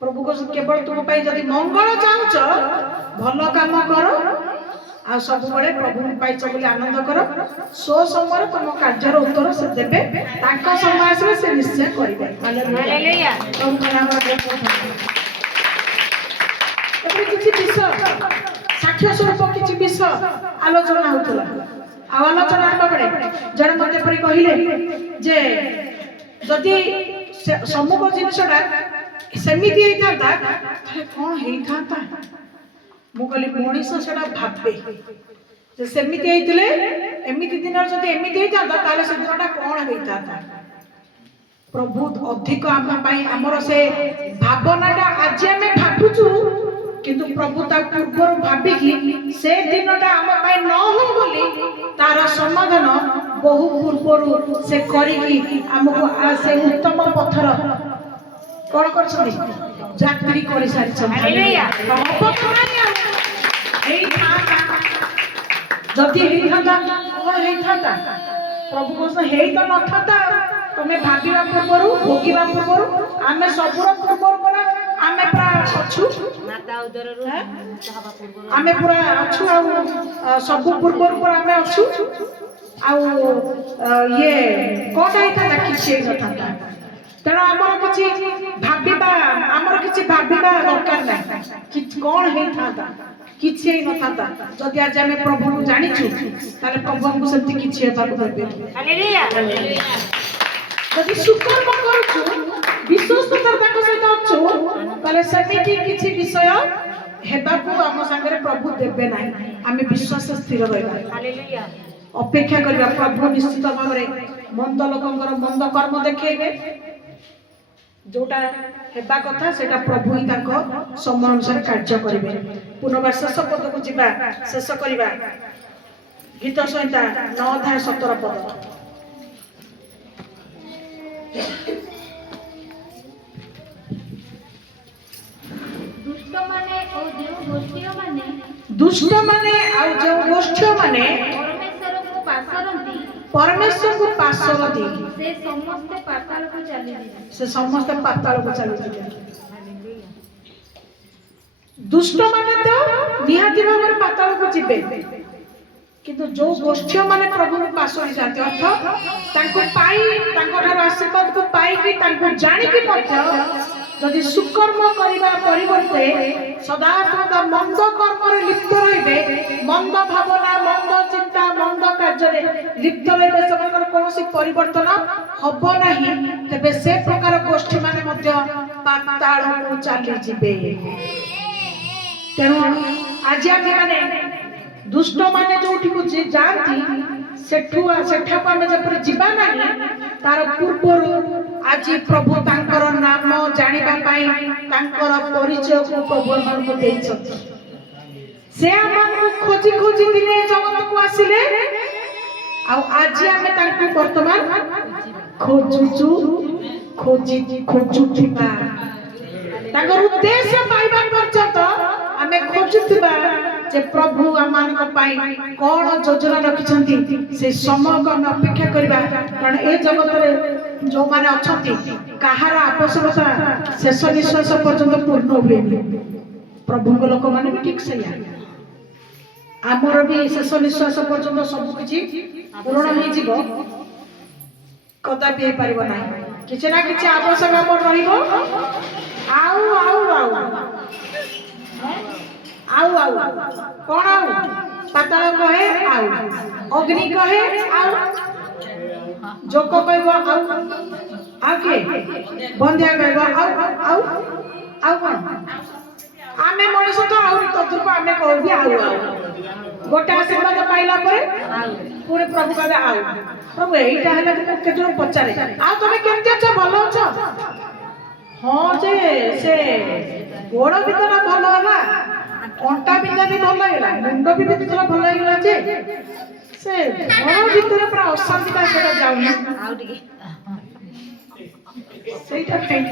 ପ୍ରଭୁ କେବଳ ତୁମ ପାଇଁ ଯଦି ମଙ୍ଗଳ ଚାହୁଁଛ, ଭଲ କାମ କର, ଆଉ ସବୁବେଳେ ପ୍ରଭୁଙ୍କ ପାଇଛ ବୋଲି ଆନନ୍ଦ କର। ସୋ ସମୟରେ ତମ କାର୍ଯ୍ୟର ଉତ୍ତର ସେ ଦେବେ, ତାଙ୍କ ସମୟ ଆସିଲେ ସେ ନିଶ୍ଚୟ କରିବେ। ହାଲେଲୁୟା। ପ୍ରଭୁଙ୍କ ନାମରେ କିଛି ବିଷୟ ସାକ୍ଷ୍ୟ ସ୍ୱରୂପ କିଛି ବିଷୟ ଆଲୋଚନା ହଉଥିଲା। ଆଉ ଆଲୋଚନା ହେବା ବେଳେ ଜଣେ ମତେ ପରି କହିଲେ ଯେ ଯଦି ସମ୍ମୁଖ ଜିନିଷଟା ସେମିତି ହେଇଥାନ୍ତା ତାହେଲେ କଣ ହେଇଥାନ୍ତା? ମୁଁ କହିଲି ମଣିଷ ସେଟା ଭାବେ ଯେ ସେମିତି ହେଇଥିଲେ, ଏମିତି ଦିନରେ ଯଦି ଏମିତି ହେଇଥାନ୍ତା ତାହେଲେ ସେ ଦିନଟା କଣ ହେଇଥାନ୍ତା। ପ୍ରଭୁ ଅଧିକ ଆମ ପାଇଁ ଆମର ସେ ଭାବନାଟା ଆଜି ଆମେ ଭାବୁଛୁ, କିନ୍ତୁ ପ୍ରଭୁ ତା ପୂର୍ବରୁ ଭାବିକି ସେ ଦିନଟା ଆମ ପାଇଁ ନ ହଉ ବୋଲି ତାର ସମାଧାନ ବହୁ ପୂର୍ବରୁ ସେ କରିକି ଆମକୁ ସେ ଉତ୍ତମ ପଥର କଣ କରିଛନ୍ତି? ଯାତ୍ରୀ କରିସାରିଛନ୍ତି। ଯଦି ହେଇଥାନ୍ତା କଣ ହେଇଥାନ୍ତା? ପ୍ରଭୁ କହୁଛନ୍ତି ହେଇ ତ ନଥାନ୍ତା। ତମେ ଭାବିବା ପୂର୍ବରୁ, ଭୋଗିବା ପୂର୍ବରୁ, ଆମେ ସବୁର ପୂର୍ବରୁ ପରା ଆମେ ପୁରା ଅଛୁ, ଆମେ ପୁରା ଅଛୁ, ଆଉ ସବୁ ପୂର୍ବରୁ ପୁରା ଆମେ ଅଛୁ। ଆଉ ଇଏ କଣଟା ହେଇଥାନ୍ତା? କିଛି ହେଇନଥାନ୍ତା। ତେଣୁ ଆମର କିଛି ଭାବିବା ଦରକାର ନାହିଁ। କଣ ହେଇଥାନ୍ତା? କିଛି ହେଇନଥାନ୍ତା। ଯଦି ଆଜି ଆମେ ପ୍ରଭୁଙ୍କୁ ଜାଣିଛୁ ତାହେଲେ ପ୍ରଭୁଙ୍କୁ ସେମିତି କିଛି ହେବାକୁ ଦେବେ। ଯଦି ସୁକର୍ମ କରୁଛୁ, ବିଶ୍ୱସ୍ତତା ତାଙ୍କ ସହିତ ଅଛୁ, ତାହେଲେ ସେମିତି କିଛି ବିଷୟ ହେବାକୁ ଆମ ସାଙ୍ଗରେ ପ୍ରଭୁ ଦେବେ ନାହିଁ। ଆମେ ବିଶ୍ୱାସ ସ୍ଥିର ରହିବା, ଅପେକ୍ଷା କରିବା। ପ୍ରଭୁ ନିଶ୍ଚିତ ଭାବରେ ମନ୍ଦ ଲୋକଙ୍କର ମନ୍ଦ କର୍ମ ଦେଖେଇବେ, ଯୋଉଟା ହେବା କଥା ସେଟା ପ୍ରଭୁ ହିଁ ତାଙ୍କ ସମୟ ଅନୁସାରେ କାର୍ଯ୍ୟ କରିବେ। ପୁନର୍ବାର ଶେଷ ପଦକୁ ଯିବା, ଶେଷ କରିବା। ଗୀତ ସଂହିତା 9:17 ଦୁଷ୍ଟମାନେ ଆଉ ଯେଉଁ ଗୋଷ୍ଠୀମାନେ ପରମେଶ୍ୱରଙ୍କୁ ପାଶରନ୍ତି, ସେ ସମସ୍ତେ ପାତାଳକୁ ଚାଲିଯିବେ। ଦୁଷ୍ଟମାନେ ତ ନିହାତି ଭାବରେ ପାତାଳକୁ ଯିବେ, କିନ୍ତୁ ଯୋଉ ଗୋଷ୍ଠୀ ମାନେ ପ୍ରଭୁଙ୍କୁ ପାଶୋରି ଯାଆନ୍ତି, ଅର୍ଥ ତାଙ୍କୁ ପାଇ, ତାଙ୍କଠାରୁ ଆଶୀର୍ବାଦକୁ ପାଇକି, ତାଙ୍କୁ ଜାଣିକି ମଧ୍ୟ ଯଦି ସୁକର୍ମ କରିବା ପରିବର୍ତ୍ତେ ସଦାସର୍ବଦା ମନ୍ଦ କର୍ମରେ ଲିପ୍ତ ରହିବେ, ମନ୍ଦ ଭାବନା, ମନ୍ଦ ଚିନ୍ତା, ମନ୍ଦ କାର୍ଯ୍ୟରେ ଲିପ୍ତ ରହିବେ, ସେମାନଙ୍କର କୌଣସି ପରିବର୍ତ୍ତନ ହବ ନାହିଁ। ତେବେ ସେ ପ୍ରକାର ଗୋଷ୍ଠୀ ମାନେ ମଧ୍ୟ ପାତାଳକୁ ଚାଲିଯିବେ। ତେଣୁ ଆଜି ଆମେ ମାନେ ଦୁଷ୍ଟ ମାନେ ଯୋଉଠିକୁ ଯାଆନ୍ତି ସେଠାକୁ ଆମେ ଯେପରି ଯିବା ନାହିଁ, ତାର ପୂର୍ବରୁ ଆଜି ପ୍ରଭୁ ତାଙ୍କର ନାମ ଜାଣିବା ପାଇଁ ତାଙ୍କର ପରିଚୟକୁ ପ୍ରଭୁ ଆମକୁ ଦେଇଛନ୍ତି। ସେ ଆମକୁ ଖୋଜି ଖୋଜି ଦିନେ ଜଗତକୁ ଆସିଲେ, ଆଉ ଆଜି ଆମେ ତାଙ୍କୁ ବର୍ତ୍ତମାନ ଖୋଜୁଥିବା, ତାଙ୍କର ଉଦ୍ଦେଶ୍ୟ ପାଇବା ପର୍ଯ୍ୟନ୍ତ ଆମେ ଖୋଜୁଥିବା ଯେ ପ୍ରଭୁ ଆମମାନଙ୍କ ପାଇଁ କଣ ଯୋଜନା ରଖିଛନ୍ତି। ସେ ସମୟକୁ ଆମେ ଅପେକ୍ଷା କରିବା, କାରଣ ଏ ଜଗତରେ ଯୋଉମାନେ ଅଛନ୍ତି କାହାର ଆବଶ୍ୟକତା ଶେଷ ନିଶ୍ୱାସ ପର୍ଯ୍ୟନ୍ତ ପୂର୍ଣ୍ଣ ହୁଏନି। ପ୍ରଭୁଙ୍କ ଲୋକମାନେ ବି ଠିକ ସେଇଆ, ଆମର ବି ଶେଷ ନିଶ୍ୱାସ ପର୍ଯ୍ୟନ୍ତ ସବୁ କିଛି ପୂରଣ ହେଇଯିବ କଦାପି ହେଇପାରିବ ନାହିଁ। କିଛି ନା କିଛି ଆବଶ୍ୟକ ଆମର ରହିବ। ଆଉ କଣ? ଆଉ ପାତାଳ କହେ, ଆଉ ଅଗ୍ନି କହେ, ଆଉ ଯୋକ କହିବ, ଆଉ କିଏ ବନ୍ଧ୍ୟା କହିବ, ଆଉ କଣ ଆମେ ମଣିଷ ତ ଆହୁରି ତଥ୍ୟକୁ ଆମେ କହିବି ଆଉ ଗୋଟେ ଆଶୀର୍ବାଦ ପାଇଲା ପରେ ପୁଣି ପ୍ରଭୁ କହିବେ ଆଉ ପ୍ରଭୁ ଏଇଟା ହେଲା କି ମୁଁ କେତେ ଜଣ ପଚାରେ ଆଉ ତମେ କେମିତି ଅଛ ଭଲ ଅଛ ହଁ ଯେ ସେ ଗୋଡ ବିନ୍ଧା ଭଲ ହେଲା ଅଣ୍ଟା ବିନ୍ଧା ବି ଭଲ ହେଇଗଲା ମୁଣ୍ଡ ବି ବିନ୍ଧୁଥିଲା ଭଲ ହେଇଗଲା ଯେ ସେ ଘର ଭିତରେ ପୁରା ଅଶାନ୍ତିଟା ସେଟା ଯାଉନି ଆଉ ଟିକେ ସେଇଟା ପାଇଁ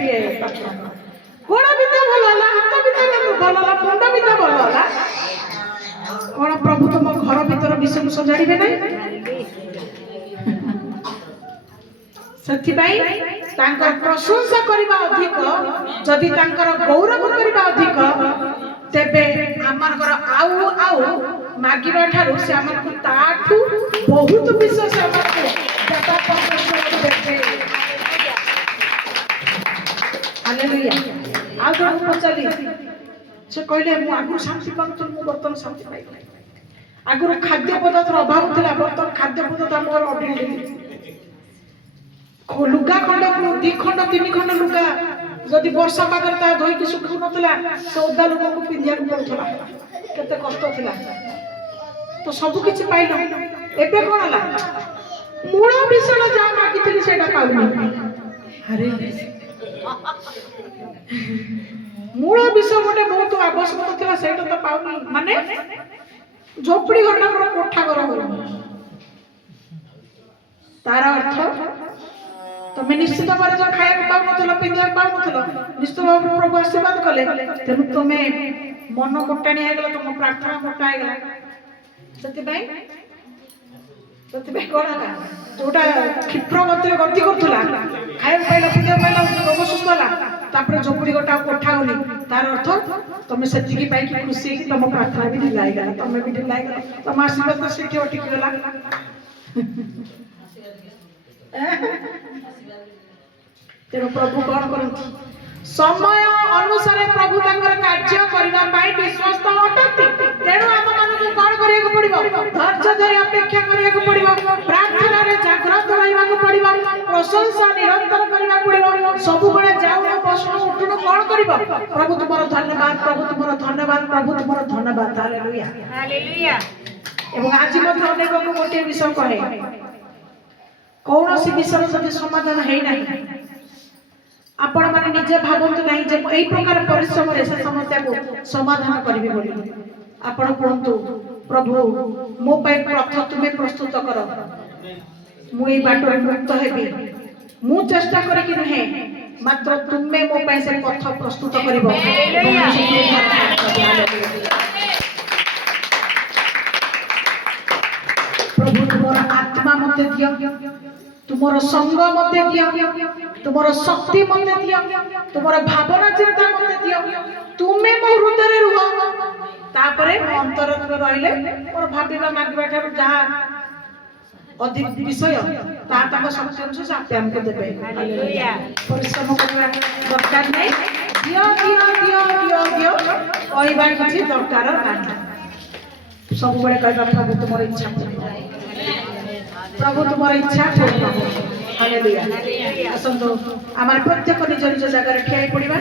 ଗୋଡ ବିନ୍ଧା ଭଲ ହେଲା ହାତ ବିନ୍ଧା ଭଲ ହେଲା ମୁଣ୍ଡ ବିନ୍ଧା ଭଲ ହେଲା କଣ ପ୍ରଭୁ ତମ ଘର ଭିତର ବିଷକୁ ସଜାଡ଼ିବେ ନାହିଁ ସେଥିପାଇଁ ତାଙ୍କର ପ୍ରଶଂସା କରିବା ଅଧିକ ଯଦି ତାଙ୍କର ଗୌରବ କରିବା ଅଧିକ ତେବେ ଆମର ଆଉ ଆଉ ମାଗିବା ଠାରୁ ସେ ଆମକୁ ତାଠୁ ବହୁତ ବିଶେଷ ଆମକୁ ଦେବା ଦେବେ ହାଲେଲୁୟା ଆଉ ଜଣକୁ ପଚାରି ସେ କହିଲେ ମୁଁ ଆଗରୁ ଶାନ୍ତି ପାଉଥିଲି ମୁଁ ବର୍ତ୍ତମାନ ଶାନ୍ତି ପାଇଲି ଆଗରୁ ଖାଦ୍ୟ ପଦାର୍ଥର ଅଭାବ ଥିଲା ବର୍ତ୍ତମାନ ଖାଦ୍ୟ ପଦାର୍ଥ ଆମର ଅଢେଇଲି ଲୁଗା ଖଣ୍ଡକୁ 2 ଖଣ୍ଡ 3 ଖଣ୍ଡ ଲୁଗା ଯଦି ବର୍ଷା ପାଗରେ ତା ଧୋଇକି ଶୁଖୁ ନଥିଲା ସେ ଓଦା ଲୁଗାକୁ ପିନ୍ଧିବାକୁ ପଡୁଥିଲା କେତେ କଷ୍ଟ ଥିଲା ତ ସବୁ କିଛି ପାଇଲ ଏବେ କଣ ହେଲା ମୂଳ ବିଷୟ ଯାହା ମାଗିଥିଲି ସେଇଟା ପାଉନି ଆରେ ମୂଳ ବିଷୟ ଗୋଟେ ବହୁତ ଆବଶ୍ୟକ ଥିଲା ସେଇଟା ତ ପାଉନି ମାନେ ଝୋପଡି ଘରଟା ମୋର କୋଠା ଘର ହଉନି ତାର ଅର୍ଥ ତମେ ନିଶ୍ଚିତ ଭାବରେ ଯୋଉ ଖାଇବାକୁ ପାଉନଥିଲ ପିନ୍ଧିବାକୁ ପାଉନଥିଲ ନିଶ୍ଚିତ ଭାବରେ ପ୍ରଭୁ ଆଶୀର୍ବାଦ କଲେ ତେଣୁ ତମେ ମନ ମୋଟାଣିଆ ହେଇଗଲା ତମ ପ୍ରାର୍ଥନା ମୋଟା ହେଇଗଲା ସେଥିପାଇଁ କଣ ହେଲା ଯୋଉଟା କ୍ଷିପ୍ର ଗତିରେ ଗତି କରୁଥିଲା ଖାଇବାକୁ ପାଇଲା ପିନ୍ଧିବାକୁ ପାଇଲା ରୋଗ ସୁସ୍ଥ ହେଲା ତାପରେ ଝୋପଡି ଗୋଟା କୋଠା ହଉନି ତାର ଅର୍ଥ ତମେ ସେତିକି ପାଇକି ଖୁସି ହେଇକି ତମ ପ୍ରାର୍ଥନା ବି ଢିଲା ହେଇଗଲା ତମେ ବି ଢିଲା ହେଇଗଲା ତମ ଆଶୀର୍ବାଦ ସେଇଠି ଅଟିକି ଗଲା ତେଣୁ ପ୍ରଭୁ କଣ କରନ୍ତି ସମୟ ଅନୁସାରେ ପ୍ରଭୁ ତାଙ୍କର କାର୍ଯ୍ୟ କରିବା ପାଇଁ ବିଶ୍ୱସ୍ତ ଅଟନ୍ତି ତେଣୁ ଆମମାନଙ୍କୁ କଣ କରିବାକୁ ପଡିବ ଧୈର୍ଯ୍ୟ ଧରି ଅପେକ୍ଷା କରିବାକୁ ପଡିବ ପ୍ରାର୍ଥନାରେ ଜାଗ୍ରତ ରହିବାକୁ ପଡିବ ପ୍ରଶଂସା ନିରନ୍ତର କରିବାକୁ ପଡିବ ସବୁବେଳେ ଯାଉନ ବସୁନ ଉଠୁନ କଣ କରିବ ପ୍ରଭୁ ତୁମର ଧନ୍ୟବାଦ ପ୍ରଭୁ ତୁମର ଧନ୍ୟବାଦ ପ୍ରଭୁ ତୁମର ଧନ୍ୟବାଦ ହାଲେଲୁୟା ହାଲେଲୁୟା ଏବଂ ଆଜି ମଧ୍ୟ ଅନେକଙ୍କୁ ଗୋଟିଏ ବିଷୟ କହେ କୌଣସି ବିଷୟ ଯଦି ସମାଧାନ ହେଇନାହିଁ ଆପଣ ମାନେ ନିଜେ ଭାବନ୍ତୁ ନାହିଁ ଯେ ଏଇ ପ୍ରକାର ପରିଶ୍ରମରେ ସେ ସମସ୍ୟାକୁ ସମାଧାନ କରିବେ ବୋଲି ଆପଣ କୁହନ୍ତୁ ପ୍ରଭୁ ମୋ ପାଇଁ ପଥ ତୁମେ ପ୍ରସ୍ତୁତ କର ମୁଁ ଏଇ ବାଟରେ ମୁକ୍ତ ହେବି ମୁଁ ଚେଷ୍ଟା କରିକି ନୁହେଁ ମାତ୍ର ତୁମେ ମୋ ପାଇଁ ସେ ପଥ ପ୍ରସ୍ତୁତ କରିବ ପ୍ରଭୁ ତୁମର ଆତ୍ମା ମତେ ଦିଅ ତୁମର ସଂଗ ମତେ ଦିଅ ତୁମର ଶକ୍ତି ମତେ ଦିଅ ତୁମର ଭାବନା ଚିନ୍ତା ମତେ ଦିଅ ତୁମେ ମୋ ହୃଦୟରେ ରୁହ ତାପରେ ଅନ୍ତରରେ ରହିଲେ ମୋର ଭାବିବା ମାଗିବା ଠାରୁ ଯାହା ଅଧିକ ବିଷୟ ତାହା ତାଙ୍କ ଶକ୍ତି ଅନୁସାରେ ସେ ଆପେ ଆମକୁ ଦେବେ ପରିଶ୍ରମ କରିବା ଦରକାର ନାହିଁ ଦିଅ ଦିଅ ଦିଅ ଦିଅ ଦିଅ କହିବା କିଛି ଦରକାର ନାହିଁ ସବୁବେଳେ କହିବା ପ୍ରଭୁ ତୁମର ଇଚ୍ଛା प्रभु तुम्हारी इच्छा पूर्ण हो हालेलुया आसंतो आमार प्रत्येक निज निज जगह ठिया पड़िबा।